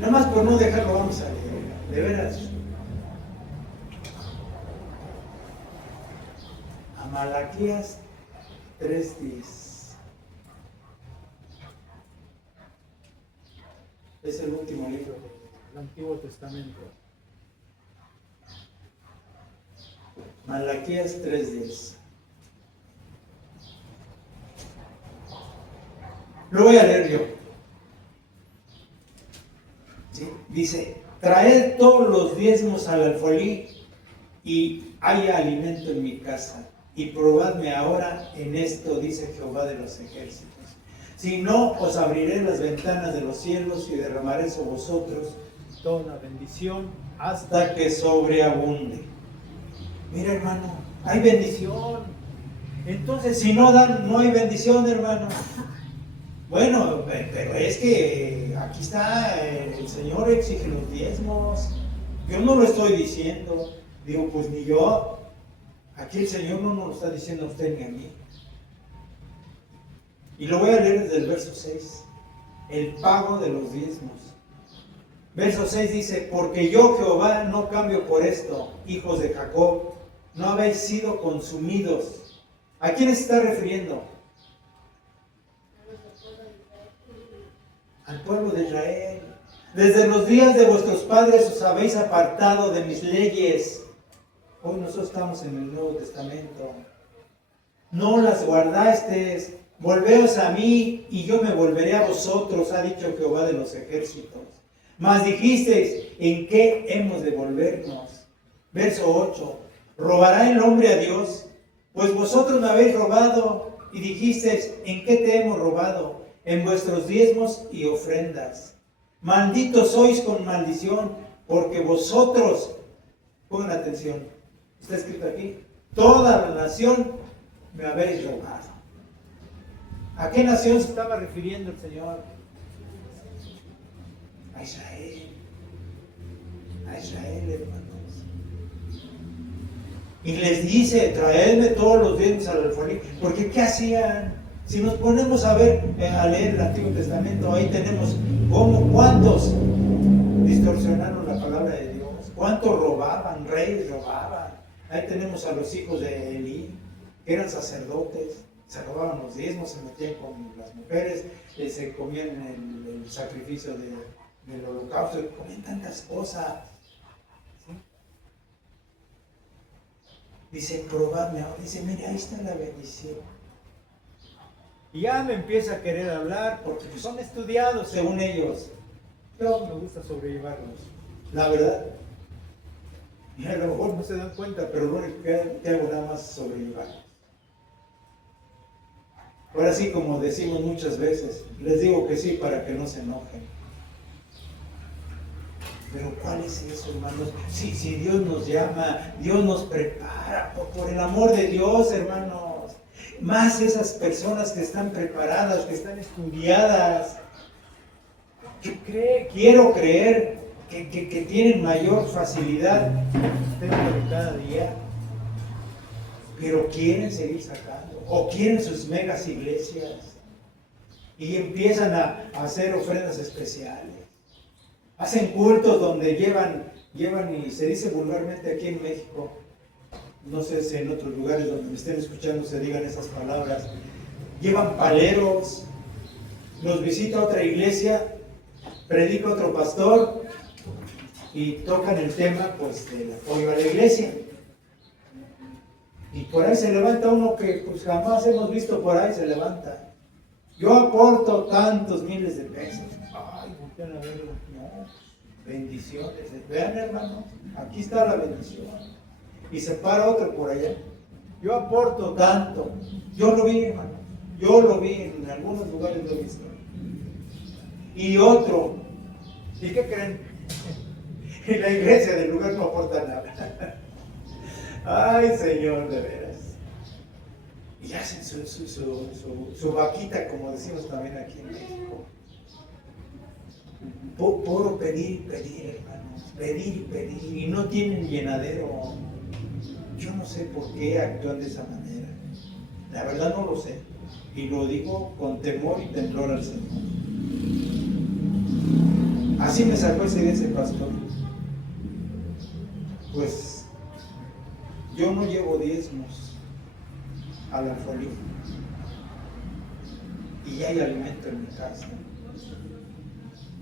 Nada más por no dejarlo vamos a leer, de veras. A Malaquías 3:10. Es el último libro del Antiguo Testamento. Malaquías 3:10. Lo voy a leer yo. ¿Sí? Dice, traed todos los diezmos al alfolí y haya alimento en mi casa. Y probadme ahora en esto, dice Jehová de los ejércitos. Si no, os abriré las ventanas de los cielos y derramaré sobre vosotros toda bendición hasta que sobreabunde. Mira, hermano, hay bendición. Entonces, si no dan, no hay bendición, hermano. Bueno, pero es que aquí está, el Señor exige los diezmos. Yo no lo estoy diciendo. Digo, pues ni yo. Aquí el Señor no nos lo está diciendo a usted ni a mí. Y lo voy a leer desde el verso 6. El pago de los diezmos. Verso 6 dice, porque yo Jehová no cambio por esto, hijos de Jacob, no habéis sido consumidos. ¿A quién se está refiriendo? Al pueblo de Israel. Desde los días de vuestros padres os habéis apartado de mis leyes. Hoy nosotros estamos en el Nuevo Testamento. No las guardasteis. Volveos a mí y yo me volveré a vosotros, ha dicho Jehová de los ejércitos. Mas dijisteis, ¿en qué hemos de volvernos? Verso 8. ¿Robará el hombre a Dios? Pues vosotros me habéis robado y dijisteis, ¿en qué te hemos robado? En vuestros diezmos y ofrendas. Malditos sois con maldición, porque vosotros, pongan atención, está escrito aquí, toda la nación me habéis robado. ¿A qué nación se estaba refiriendo el Señor? A Israel. A Israel, hermanos. Y les dice, traedme todos los diezmos al alfolí. Porque ¿qué hacían? Si nos ponemos a ver, a leer el Antiguo Testamento, ahí tenemos cuántos distorsionaron la palabra de Dios, cuántos robaban, reyes robaban. Ahí tenemos a los hijos de Elí, que eran sacerdotes, se robaban los diezmos, se metían con las mujeres, se comían el sacrificio del holocausto, comían tantas cosas. ¿Sí? Dice, probadme ahora, dice, mira, ahí está la bendición. Y ya me empieza a querer hablar porque son estudiados según ellos. Yo me gusta sobrellevarlos, la verdad. Y a lo mejor no se dan cuenta, pero lo único que hago nada más es sobrellevarlos. Ahora sí, como decimos muchas veces, les digo que sí para que no se enojen. Pero ¿cuál es eso, hermanos? Si Dios nos llama, Dios nos prepara, por el amor de Dios, hermanos. más esas personas que están preparadas, que están estudiadas, quiero creer que tienen mayor facilidad de cada día, pero quieren seguir sacando, o quieren sus megas iglesias, y empiezan a hacer ofrendas especiales. Hacen cultos donde llevan, y se dice vulgarmente aquí en México, no sé si en otros lugares donde me estén escuchando se digan esas palabras, llevan paleros, los visita otra iglesia, predica otro pastor y tocan el tema pues del apoyo a la iglesia. Y por ahí se levanta uno que pues jamás hemos visto por ahí, se levanta. Yo aporto tantos miles de pesos. Ay, voltean a verlo. No, bendiciones. Vean, hermanos, aquí está la bendición. Y se para otro por allá. Yo aporto tanto. Yo lo vi, hermano. Yo lo vi, en algunos lugares lo he visto. Y otro. ¿Y qué creen? Y la iglesia del lugar no aporta nada. Ay, Señor, de veras. Y hacen su vaquita, como decimos también aquí en México. Puro pedir, hermanos. Pedir. Y no tienen llenadero. Yo no sé por qué actúan de esa manera. La verdad no lo sé. Y lo digo con temor y temblor al Señor. Así me sacó ese día ese pastor. Pues yo no llevo diezmos a la folía. Y hay alimento en mi casa.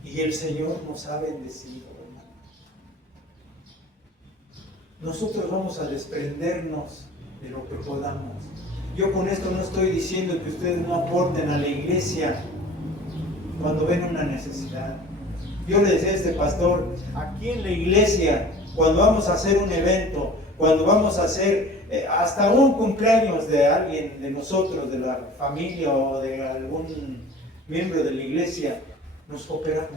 Y el Señor nos ha bendecido, hermano. Nosotros vamos a desprendernos de lo que podamos. Yo con esto no estoy diciendo que ustedes no aporten a la iglesia cuando ven una necesidad. Yo le decía a este pastor, aquí en la iglesia, cuando vamos a hacer un evento, cuando vamos a hacer hasta un cumpleaños de alguien de nosotros, de la familia o de algún miembro de la iglesia, nos cooperamos.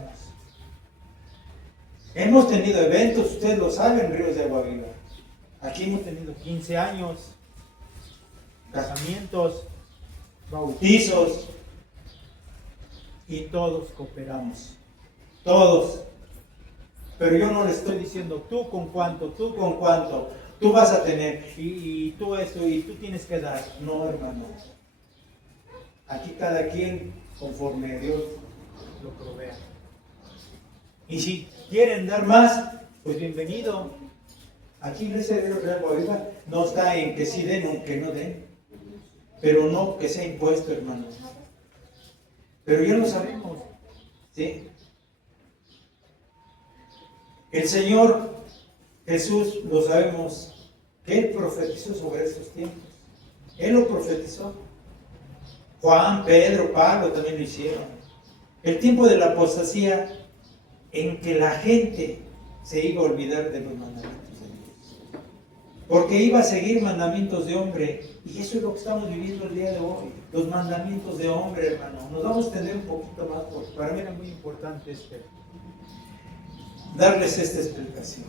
Hemos tenido eventos, ustedes lo saben, Ríos de Agua Viva. Aquí hemos tenido 15 años, casamientos, bautizos, y todos cooperamos. Todos. Pero yo no le estoy diciendo tú con cuánto, tú vas a tener, y tú esto, y tú tienes que dar. No, hermano. Aquí cada quien, conforme a Dios lo provea. Y si quieren dar más, pues bienvenido. Aquí Iglesia de Real Guadalupe no está en que sí den o que no den, pero no que sea impuesto, hermano. Pero ya lo sabemos, ¿sí? El Señor Jesús, lo sabemos, que Él profetizó sobre estos tiempos. Él lo profetizó. Juan, Pedro, Pablo también lo hicieron. El tiempo de la apostasía en que la gente se iba a olvidar de los mandamientos de Dios. Porque iba a seguir mandamientos de hombre. Y eso es lo que estamos viviendo el día de hoy. Los mandamientos de hombre, hermano. Nos vamos a extender un poquito más porque para mí era muy importante darles esta explicación.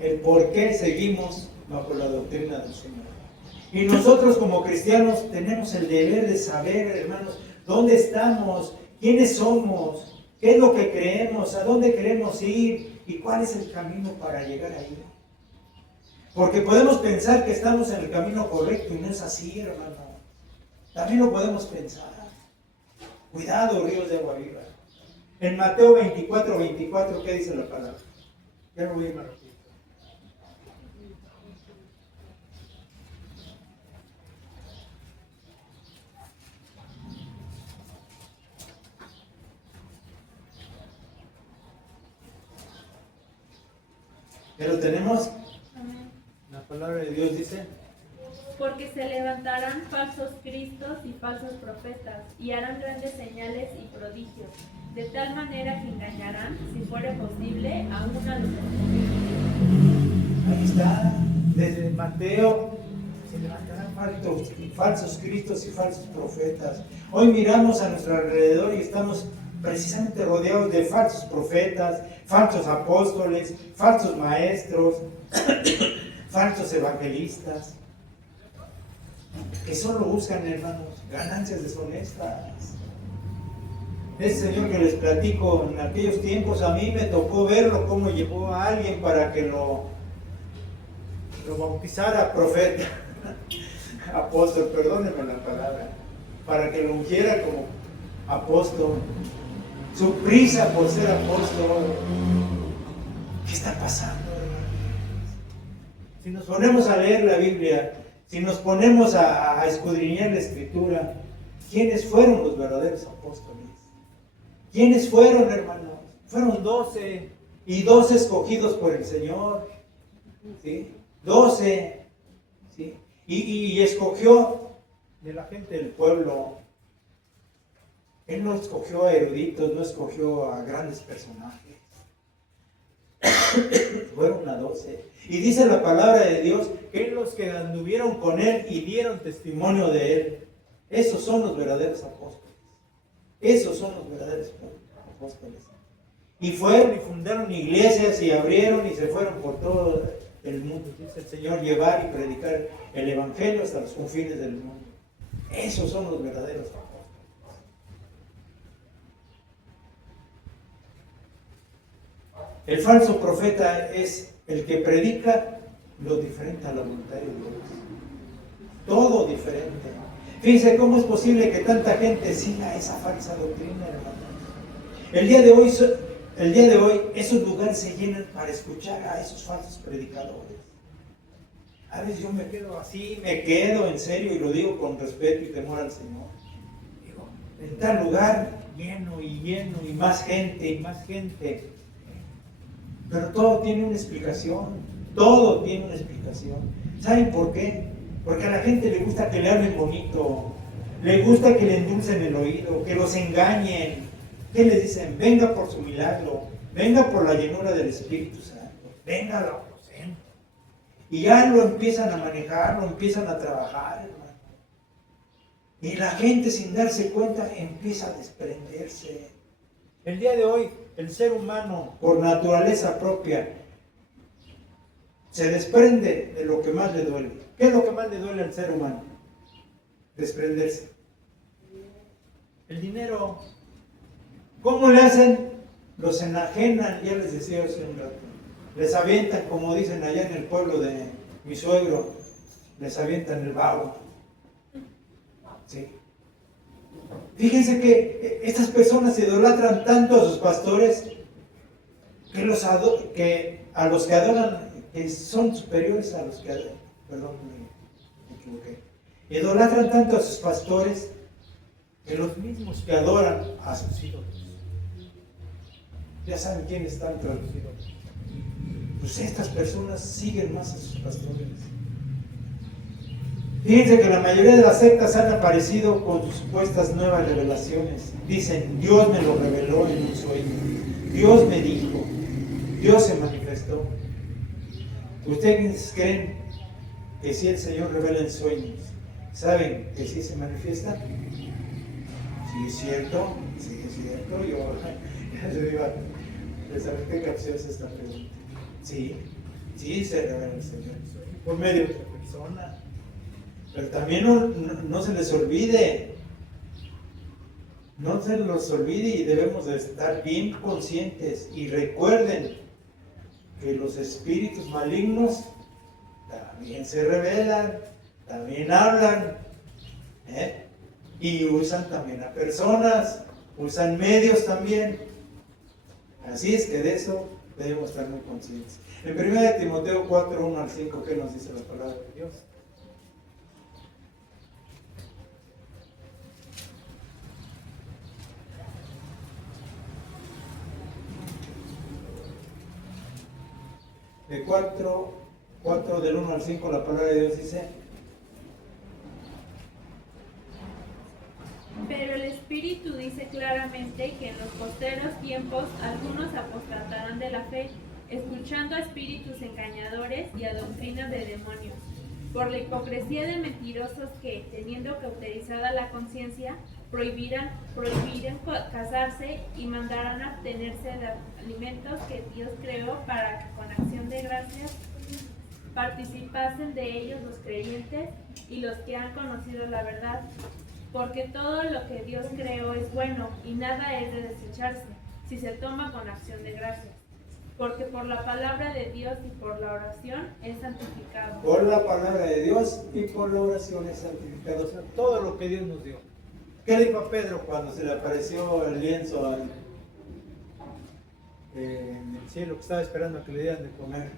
El por qué seguimos bajo la doctrina del Señor. Y nosotros como cristianos tenemos el deber de saber, hermanos, dónde estamos, quiénes somos, qué es lo que creemos, a dónde queremos ir y cuál es el camino para llegar ahí. Porque podemos pensar que estamos en el camino correcto y no es así, hermano. También lo podemos pensar. Cuidado, ríos de agua viva. En Mateo 24, ¿qué dice la palabra? Ya lo voy a ir más rápido. ¿Ya lo tenemos? Amén. La palabra de Dios dice: Porque se levantarán falsos cristos y falsos profetas, y harán grandes señales y prodigios, de tal manera que engañarán, si fuere posible, aún a los escogidos. Ahí está, desde Mateo, se levantarán falsos cristos y falsos profetas. Hoy miramos a nuestro alrededor y estamos precisamente rodeados de falsos profetas, falsos apóstoles, falsos maestros, falsos evangelistas. que solo buscan, hermanos, ganancias deshonestas. Ese señor que les platico en aquellos tiempos, a mí me tocó verlo cómo llevó a alguien para que lo bautizara profeta, apóstol, perdónenme la palabra, para que lo ungiera como apóstol. Su prisa por ser apóstol. ¿Qué está pasando, hermanos? Si nos ponemos a leer la Biblia, si nos ponemos a escudriñar la Escritura, ¿quiénes fueron los verdaderos apóstoles? ¿Quiénes fueron, hermanos? Fueron 12, y 12 escogidos por el Señor, ¿sí? 12, ¿sí? Y escogió de la gente del pueblo. Él no escogió a eruditos, no escogió a grandes personajes. Fueron a 12. Y dice la palabra de Dios que los que anduvieron con él y dieron testimonio de él, esos son los verdaderos apóstoles. Esos son los verdaderos apóstoles. Y fueron y fundaron iglesias y abrieron y se fueron por todo el mundo. Dice el Señor, llevar y predicar el evangelio hasta los confines del mundo. Esos son los verdaderos apóstoles. El falso profeta es el que predica lo diferente a la voluntad de Dios. Todo diferente. Fíjense cómo es posible que tanta gente siga esa falsa doctrina, hermanos. El día de hoy, esos lugares se llenan para escuchar a esos falsos predicadores. A veces yo me quedo así, me quedo en serio y lo digo con respeto y temor al Señor. Digo, en tal lugar, lleno y más gente. Pero todo tiene una explicación. Todo tiene una explicación. ¿Saben por qué? Porque a la gente le gusta que le hablen bonito. Le gusta que le endulcen el oído, que los engañen. ¿Qué les dicen? Venga por su milagro. Venga por la llenura del Espíritu Santo. Venga al aposento. Y ya lo empiezan a manejar, lo empiezan a trabajar, hermano. Y la gente, sin darse cuenta, empieza a desprenderse. El día de hoy, el ser humano, por naturaleza propia, se desprende de lo que más le duele. ¿Qué es lo que más le duele al ser humano? Desprenderse. El dinero. ¿Cómo le hacen? Los enajenan, ya les decía hace un rato. Les avientan, como dicen allá en el pueblo de mi suegro, les avientan el vago. ¿Sí? Fíjense que estas personas idolatran tanto a sus pastores que a los que adoran, que son superiores a los que adoran. Perdón, me equivoqué. Idolatran tanto a sus pastores que los mismos que adoran a sus ídolos. Ya saben quiénes están traducidos. Pues estas personas siguen más a sus pastores. Fíjense que la mayoría de las sectas han aparecido con sus supuestas nuevas revelaciones. Dicen, Dios me lo reveló en un sueño. Dios me dijo. Dios se manifestó. ¿Ustedes creen que si el Señor revela en sueños, saben que sí se manifiesta? Sí es cierto. Yo les aventé capciosa esta pregunta. Sí, se revela el Señor en sueños. Por medio de otra persona. Pero también no se les olvide, y debemos de estar bien conscientes y recuerden que los espíritus malignos también se revelan, también hablan, y usan también a personas, usan medios también. Así es que de eso debemos estar muy conscientes. En 1 Timoteo 4, 1 al 5, ¿qué nos dice la palabra de Dios? De 4 del 1 al 5 la palabra de Dios dice: Pero el Espíritu dice claramente que en los posteros tiempos algunos apostatarán de la fe, escuchando a espíritus engañadores y a doctrinas de demonios, por la hipocresía de mentirosos que, teniendo cauterizada la conciencia, prohibirán casarse y mandarán abstenerse de alimentos que Dios creó para que con acción de gracias participasen de ellos los creyentes y los que han conocido la verdad, porque todo lo que Dios creó es bueno y nada es de desecharse, si se toma con acción de gracias, porque por la palabra de Dios y por la oración es santificado. Por la palabra de Dios y por la oración es santificado. O sea, todo lo que Dios nos dio. ¿Qué le dijo a Pedro cuando se le apareció el lienzo en el cielo, que estaba esperando a que le dieran de comer?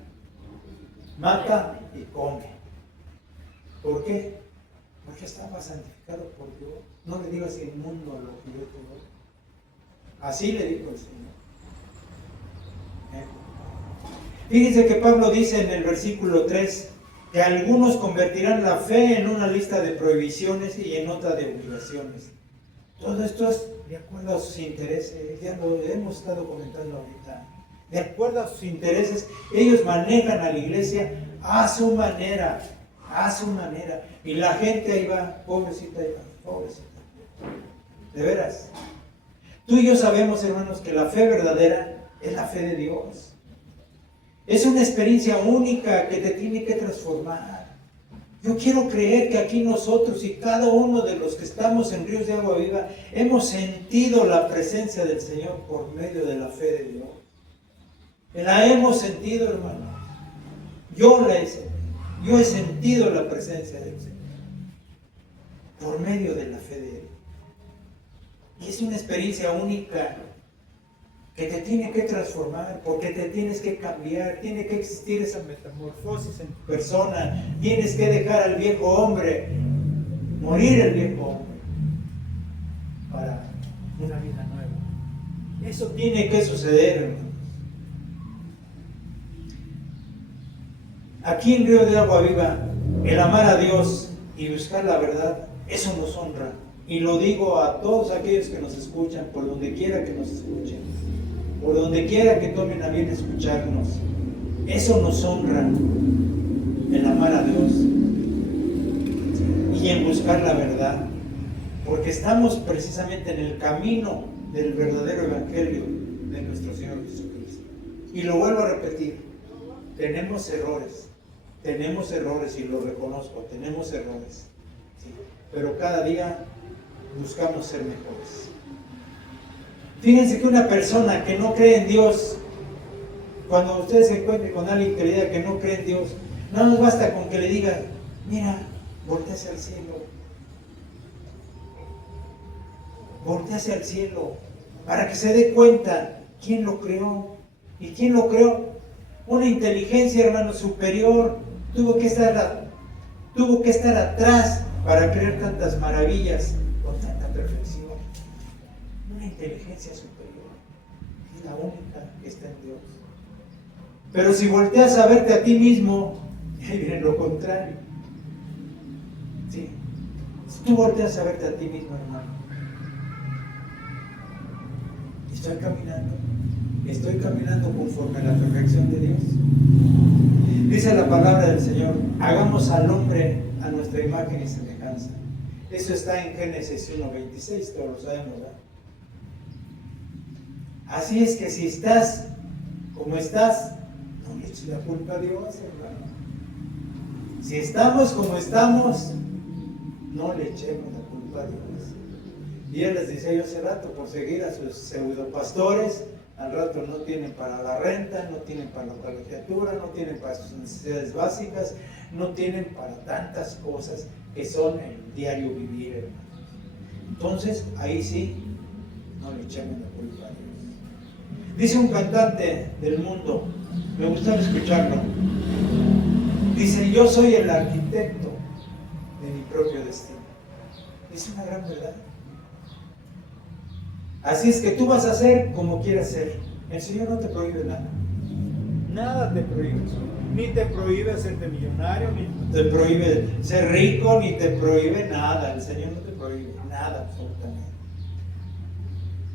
Mata y come. ¿Por qué? Porque estaba santificado por Dios. No le digas inmundo a lo que yo te doy. Así le dijo el Señor. Fíjense que Pablo dice en el versículo 3 que algunos convertirán la fe en una lista de prohibiciones y en otra de obligaciones. Todo esto es de acuerdo a sus intereses, ya lo hemos estado comentando ahorita. De acuerdo a sus intereses, ellos manejan a la iglesia a su manera, y la gente ahí va, pobrecita, pobrecita. De veras. Tú y yo sabemos, hermanos, que la fe verdadera es la fe de Dios. Es una experiencia única que te tiene que transformar. Yo quiero creer que aquí nosotros y cada uno de los que estamos en Ríos de Agua Viva hemos sentido la presencia del Señor por medio de la fe de Dios. La hemos sentido, hermano. Yo la he sentido. Yo he sentido la presencia del Señor por medio de la fe de Él. Y es una experiencia única que te tiene que transformar, porque te tienes que cambiar, tiene que existir esa metamorfosis en tu persona, tienes que dejar al viejo hombre, morir el viejo hombre, para una vida nueva. Eso tiene que suceder, hermanos. Aquí en Río de Agua Viva, el amar a Dios y buscar la verdad, eso nos honra. Y lo digo a todos aquellos que nos escuchan, por donde quiera que nos escuchen, por donde quiera que tomen a bien escucharnos. Eso nos honra, el amar a Dios y en buscar la verdad. Porque estamos precisamente en el camino del verdadero evangelio de nuestro Señor Jesucristo. Y lo vuelvo a repetir, tenemos errores y lo reconozco, tenemos errores. ¿Sí? Pero cada día buscamos ser mejores. Fíjense que una persona que no cree en Dios, cuando usted se encuentre con alguien que le diga que no cree en Dios, no nos basta con que le diga, mira, voltea al cielo. Voltea hacia el cielo, para que se dé cuenta quién lo creó. ¿Y quién lo creó? Una inteligencia, hermano, superior. Tuvo que estar atrás para crear tantas maravillas con tanta perfección. Una inteligencia superior. Es la única que está en Dios. Pero si volteas a verte a ti mismo, viene lo contrario. ¿Sí? Si tú volteas a verte a ti mismo, hermano, estoy caminando conforme a la perfección de Dios. Dice la palabra del Señor, hagamos al hombre a nuestra imagen y semejanza. Eso está en Génesis 1:26, todos lo sabemos, ¿verdad? Así es que si estás como estás, no le eches la culpa a Dios, hermano. Si estamos como estamos, no le echemos la culpa a Dios. Y él les decía yo hace rato, por seguir a sus pseudopastores, al rato no tienen para la renta, no tienen para la colegiatura, no tienen para sus necesidades básicas, no tienen para tantas cosas que son el diario vivir, hermano. Entonces, ahí sí, no le echemos la culpa a Dios. Dice un cantante del mundo, me gustaba escucharlo, dice, yo soy el arquitecto de mi propio destino. Es una gran verdad. Así es que tú vas a ser como quieras ser. El Señor no te prohíbe nada. Nada te prohíbe. Ni te prohíbe hacerte millonario, ni te prohíbe ser rico, ni te prohíbe nada. El Señor no te prohíbe nada absolutamente.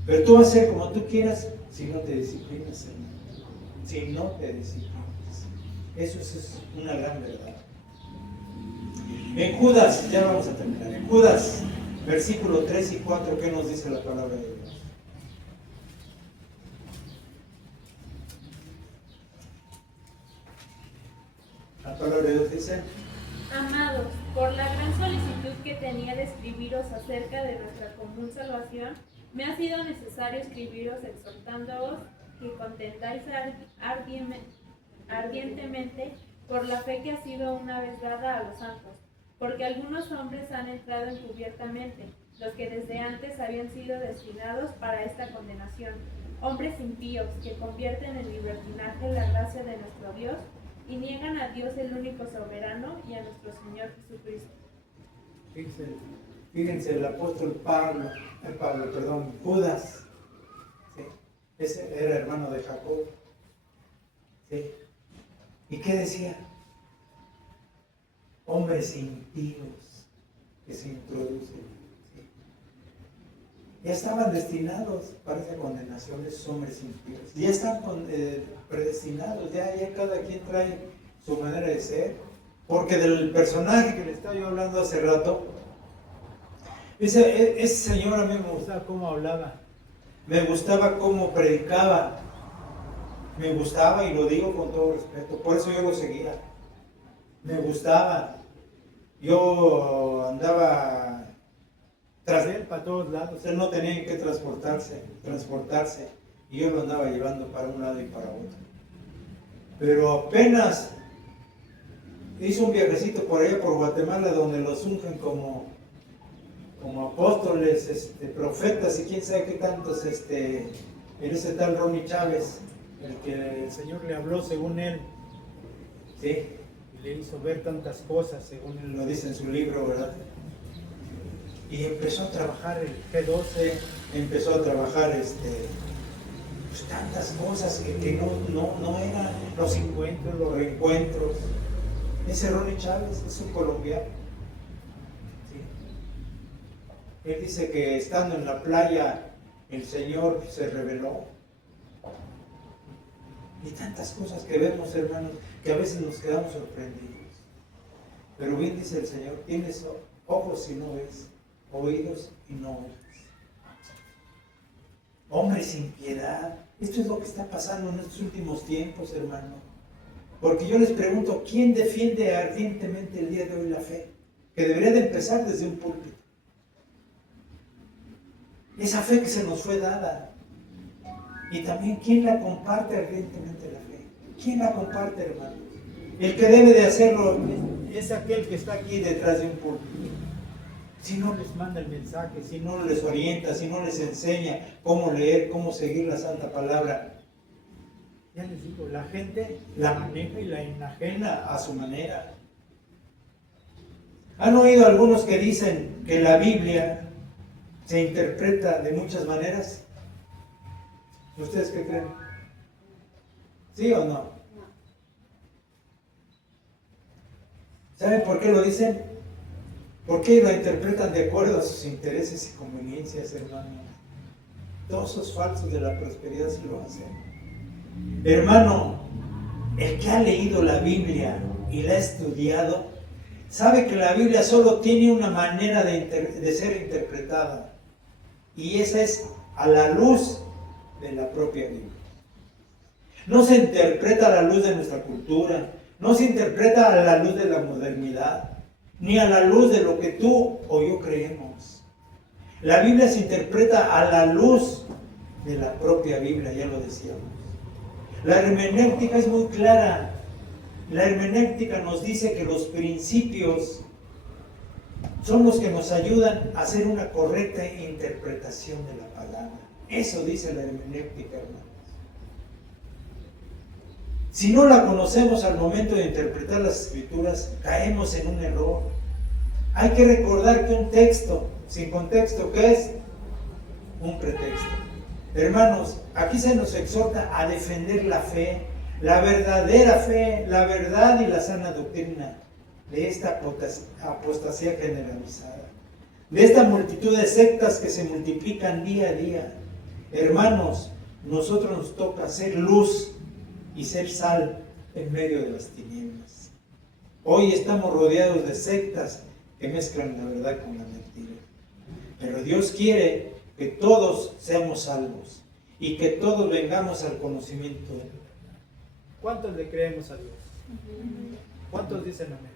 Pero tú vas a ser como tú quieras si no te disciplinas, hermano. Si no te disciplinas. Eso es una gran verdad. En Judas, ya vamos a terminar. En Judas, versículo 3 y 4, ¿qué nos dice la palabra de Dios? La palabra tenía de escribiros acerca de nuestra común salvación, me ha sido necesario escribiros exhortándoos que contendáis ardientemente por la fe que ha sido una vez dada a los santos, porque algunos hombres han entrado encubiertamente, los que desde antes habían sido destinados para esta condenación, hombres impíos que convierten en libertinaje la gracia de nuestro Dios y niegan a Dios el único soberano y a nuestro Señor Jesucristo. Fíjense, el apóstol Judas, ¿sí? Ese era hermano de Jacob. ¿Sí? ¿Y qué decía? Hombres impíos que se introducen. ¿Sí? Ya estaban destinados para esa condenación esos hombres impíos. Ya están predestinados, ya cada quien trae su manera de ser. Porque del personaje que le estaba yo hablando hace rato, ese señor a mí me gustaba cómo hablaba, me gustaba cómo predicaba, me gustaba, y lo digo con todo respeto, por eso yo lo seguía, me gustaba, yo andaba tras él para todos lados, él no tenía en qué transportarse, y yo lo andaba llevando para un lado y para otro. Pero apenas hizo un viajecito por allá por Guatemala, donde los ungen como apóstoles, profetas y quién sabe qué tantos, en ese tal Ronnie Chávez, el que el Señor le habló según él, ¿sí? Y le hizo ver tantas cosas, según él lo dice en su libro, ¿verdad? Y empezó a trabajar el G12, empezó a trabajar pues tantas cosas que no eran los encuentros, los reencuentros. Ese Ronnie Chávez es un colombiano. ¿Sí? Él dice que estando en la playa el Señor se reveló. Y tantas cosas que vemos, hermanos, que a veces nos quedamos sorprendidos. Pero bien dice el Señor, tienes ojos y no ves, oídos y no oyes. Hombre sin piedad. Esto es lo que está pasando en estos últimos tiempos, hermano. Porque yo les pregunto, ¿quién defiende ardientemente el día de hoy la fe? Que debería de empezar desde un púlpito. Esa fe que se nos fue dada. Y también, ¿quién la comparte ardientemente la fe? ¿Quién la comparte, hermano? El que debe de hacerlo es aquel que está aquí detrás de un púlpito. Si no les manda el mensaje, si no les orienta, si no les enseña cómo leer, cómo seguir la santa palabra. Ya les digo, la gente la maneja y la enajena a su manera. ¿Han oído algunos que dicen que la Biblia se interpreta de muchas maneras? ¿Ustedes qué creen? ¿Sí o no? ¿Saben por qué lo dicen? Porque lo interpretan de acuerdo a sus intereses y conveniencias, hermano. Todos esos falsos de la prosperidad sí lo hacen. Hermano, el que ha leído la Biblia y la ha estudiado, sabe que la Biblia solo tiene una manera de ser interpretada. Y esa es a la luz de la propia Biblia. No se interpreta a la luz de nuestra cultura, no se interpreta a la luz de la modernidad, ni a la luz de lo que tú o yo creemos. La Biblia se interpreta a la luz de la propia Biblia, ya lo decíamos. La hermenéutica es muy clara. La hermenéutica nos dice que los principios son los que nos ayudan a hacer una correcta interpretación de la palabra. Eso dice la hermenéutica, hermanos. Si no la conocemos al momento de interpretar las escrituras, caemos en un error. Hay que recordar que un texto sin contexto, ¿qué es? Un pretexto. Hermanos, aquí se nos exhorta a defender la fe, la verdadera fe, la verdad y la sana doctrina de esta apostasía generalizada, de esta multitud de sectas que se multiplican día a día. Hermanos, nosotros nos toca ser luz y ser sal en medio de las tinieblas. Hoy estamos rodeados de sectas que mezclan la verdad con la mentira. Pero Dios quiere que todos seamos salvos y que todos vengamos al conocimiento de Él. ¿Cuántos le creemos a Dios? ¿Cuántos dicen amén?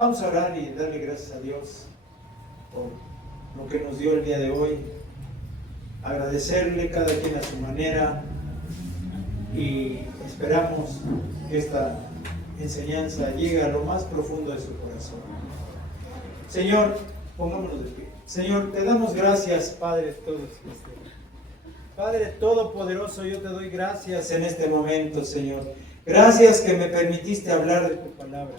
Vamos a orar y darle gracias a Dios por lo que nos dio el día de hoy. Agradecerle cada quien a su manera y esperamos que esta enseñanza llegue a lo más profundo de su corazón. Señor, pongámonos de pie. Señor, te damos gracias, Padre Padre Todopoderoso, yo te doy gracias en este momento, Señor. Gracias que me permitiste hablar de tu palabra.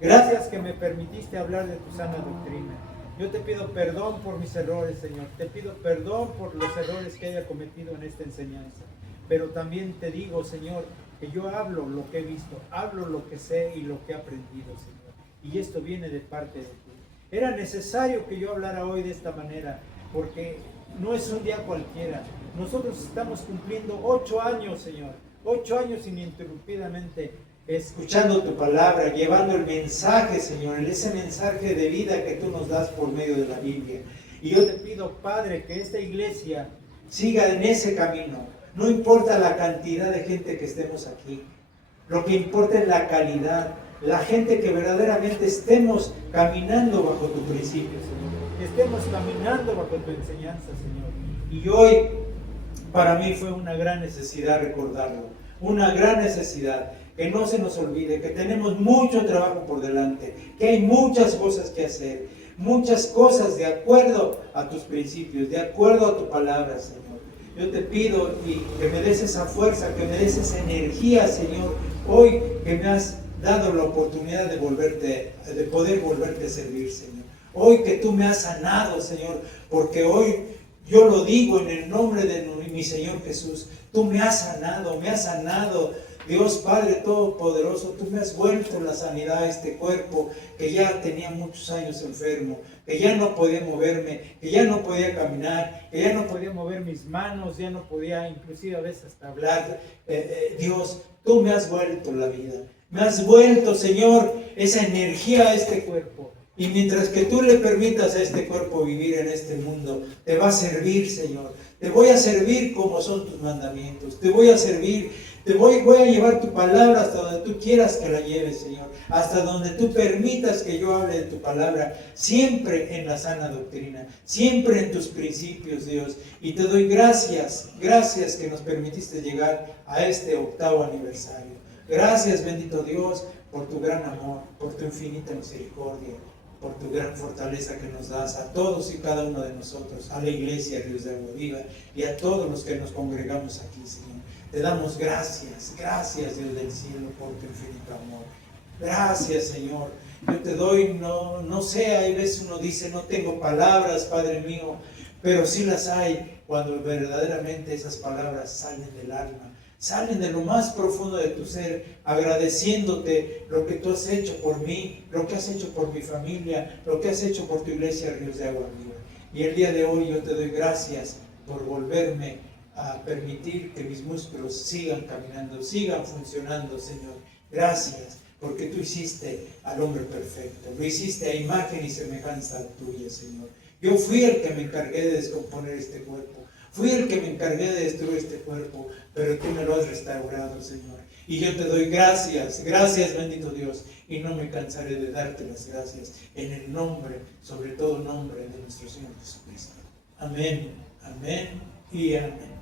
Gracias que me permitiste hablar de tu sana doctrina. Yo te pido perdón por mis errores, Señor. Te pido perdón por los errores que haya cometido en esta enseñanza. Pero también te digo, Señor, que yo hablo lo que he visto, hablo lo que sé y lo que he aprendido, Señor. Y esto viene de parte de ti. Era necesario que yo hablara hoy de esta manera, porque no es un día cualquiera. Nosotros estamos cumpliendo 8 años, Señor. 8 años ininterrumpidamente escuchando tu palabra, llevando el mensaje, Señor, ese mensaje de vida que tú nos das por medio de la Biblia. Y yo te pido, Padre, que esta iglesia siga en ese camino. No importa la cantidad de gente que estemos aquí. Lo que importa es la calidad. La gente que verdaderamente estemos caminando bajo tu principio, Señor. Que estemos caminando bajo tu enseñanza, Señor. Y hoy, para mí fue una gran necesidad recordarlo. Una gran necesidad. Que no se nos olvide que tenemos mucho trabajo por delante. Que hay muchas cosas que hacer. Muchas cosas de acuerdo a tus principios. De acuerdo a tu palabra, Señor. Yo te pido que me des esa fuerza, que me des esa energía, Señor. Hoy que me has dado la oportunidad de poder volverte a servir, Señor. Hoy que tú me has sanado, Señor, porque hoy yo lo digo en el nombre de mi Señor Jesús. Tú me has sanado, Dios Padre Todopoderoso, tú me has vuelto la sanidad a este cuerpo que ya tenía muchos años enfermo, que ya no podía moverme, que ya no podía caminar, que ya no podía mover mis manos, ya no podía inclusive a veces hasta hablar. Dios, tú me has vuelto la vida. Me has vuelto, Señor, esa energía a este cuerpo. Y mientras que tú le permitas a este cuerpo vivir en este mundo, te va a servir, Señor. Te voy a servir como son tus mandamientos. Te voy a servir. Voy a llevar tu palabra hasta donde tú quieras que la lleves, Señor. Hasta donde tú permitas que yo hable de tu palabra. Siempre en la sana doctrina. Siempre en tus principios, Dios. Y te doy gracias. Gracias que nos permitiste llegar a este 8º aniversario. Gracias, bendito Dios, por tu gran amor, por tu infinita misericordia, por tu gran fortaleza que nos das a todos y cada uno de nosotros, a la iglesia Ríos de Agua Viva y a todos los que nos congregamos aquí, Señor. Te damos gracias, gracias, Dios del cielo, por tu infinito amor. Gracias, Señor. Yo te doy, no sé, hay veces uno dice, no tengo palabras, Padre mío, pero sí las hay cuando verdaderamente esas palabras salen del alma. Salen de lo más profundo de tu ser, agradeciéndote lo que tú has hecho por mí, lo que has hecho por mi familia, lo que has hecho por tu iglesia Ríos de Agua Viva. Y el día de hoy yo te doy gracias por volverme a permitir que mis músculos sigan caminando, sigan funcionando, Señor. Gracias, porque tú hiciste al hombre perfecto, lo hiciste a imagen y semejanza tuya, Señor. Yo fui el que me encargué de descomponer este cuerpo. Fui el que me encargué de destruir este cuerpo, pero tú me lo has restaurado, Señor. Y yo te doy gracias, gracias, bendito Dios. Y no me cansaré de darte las gracias en el nombre, sobre todo nombre de nuestro Señor Jesucristo. Amén, amén y amén.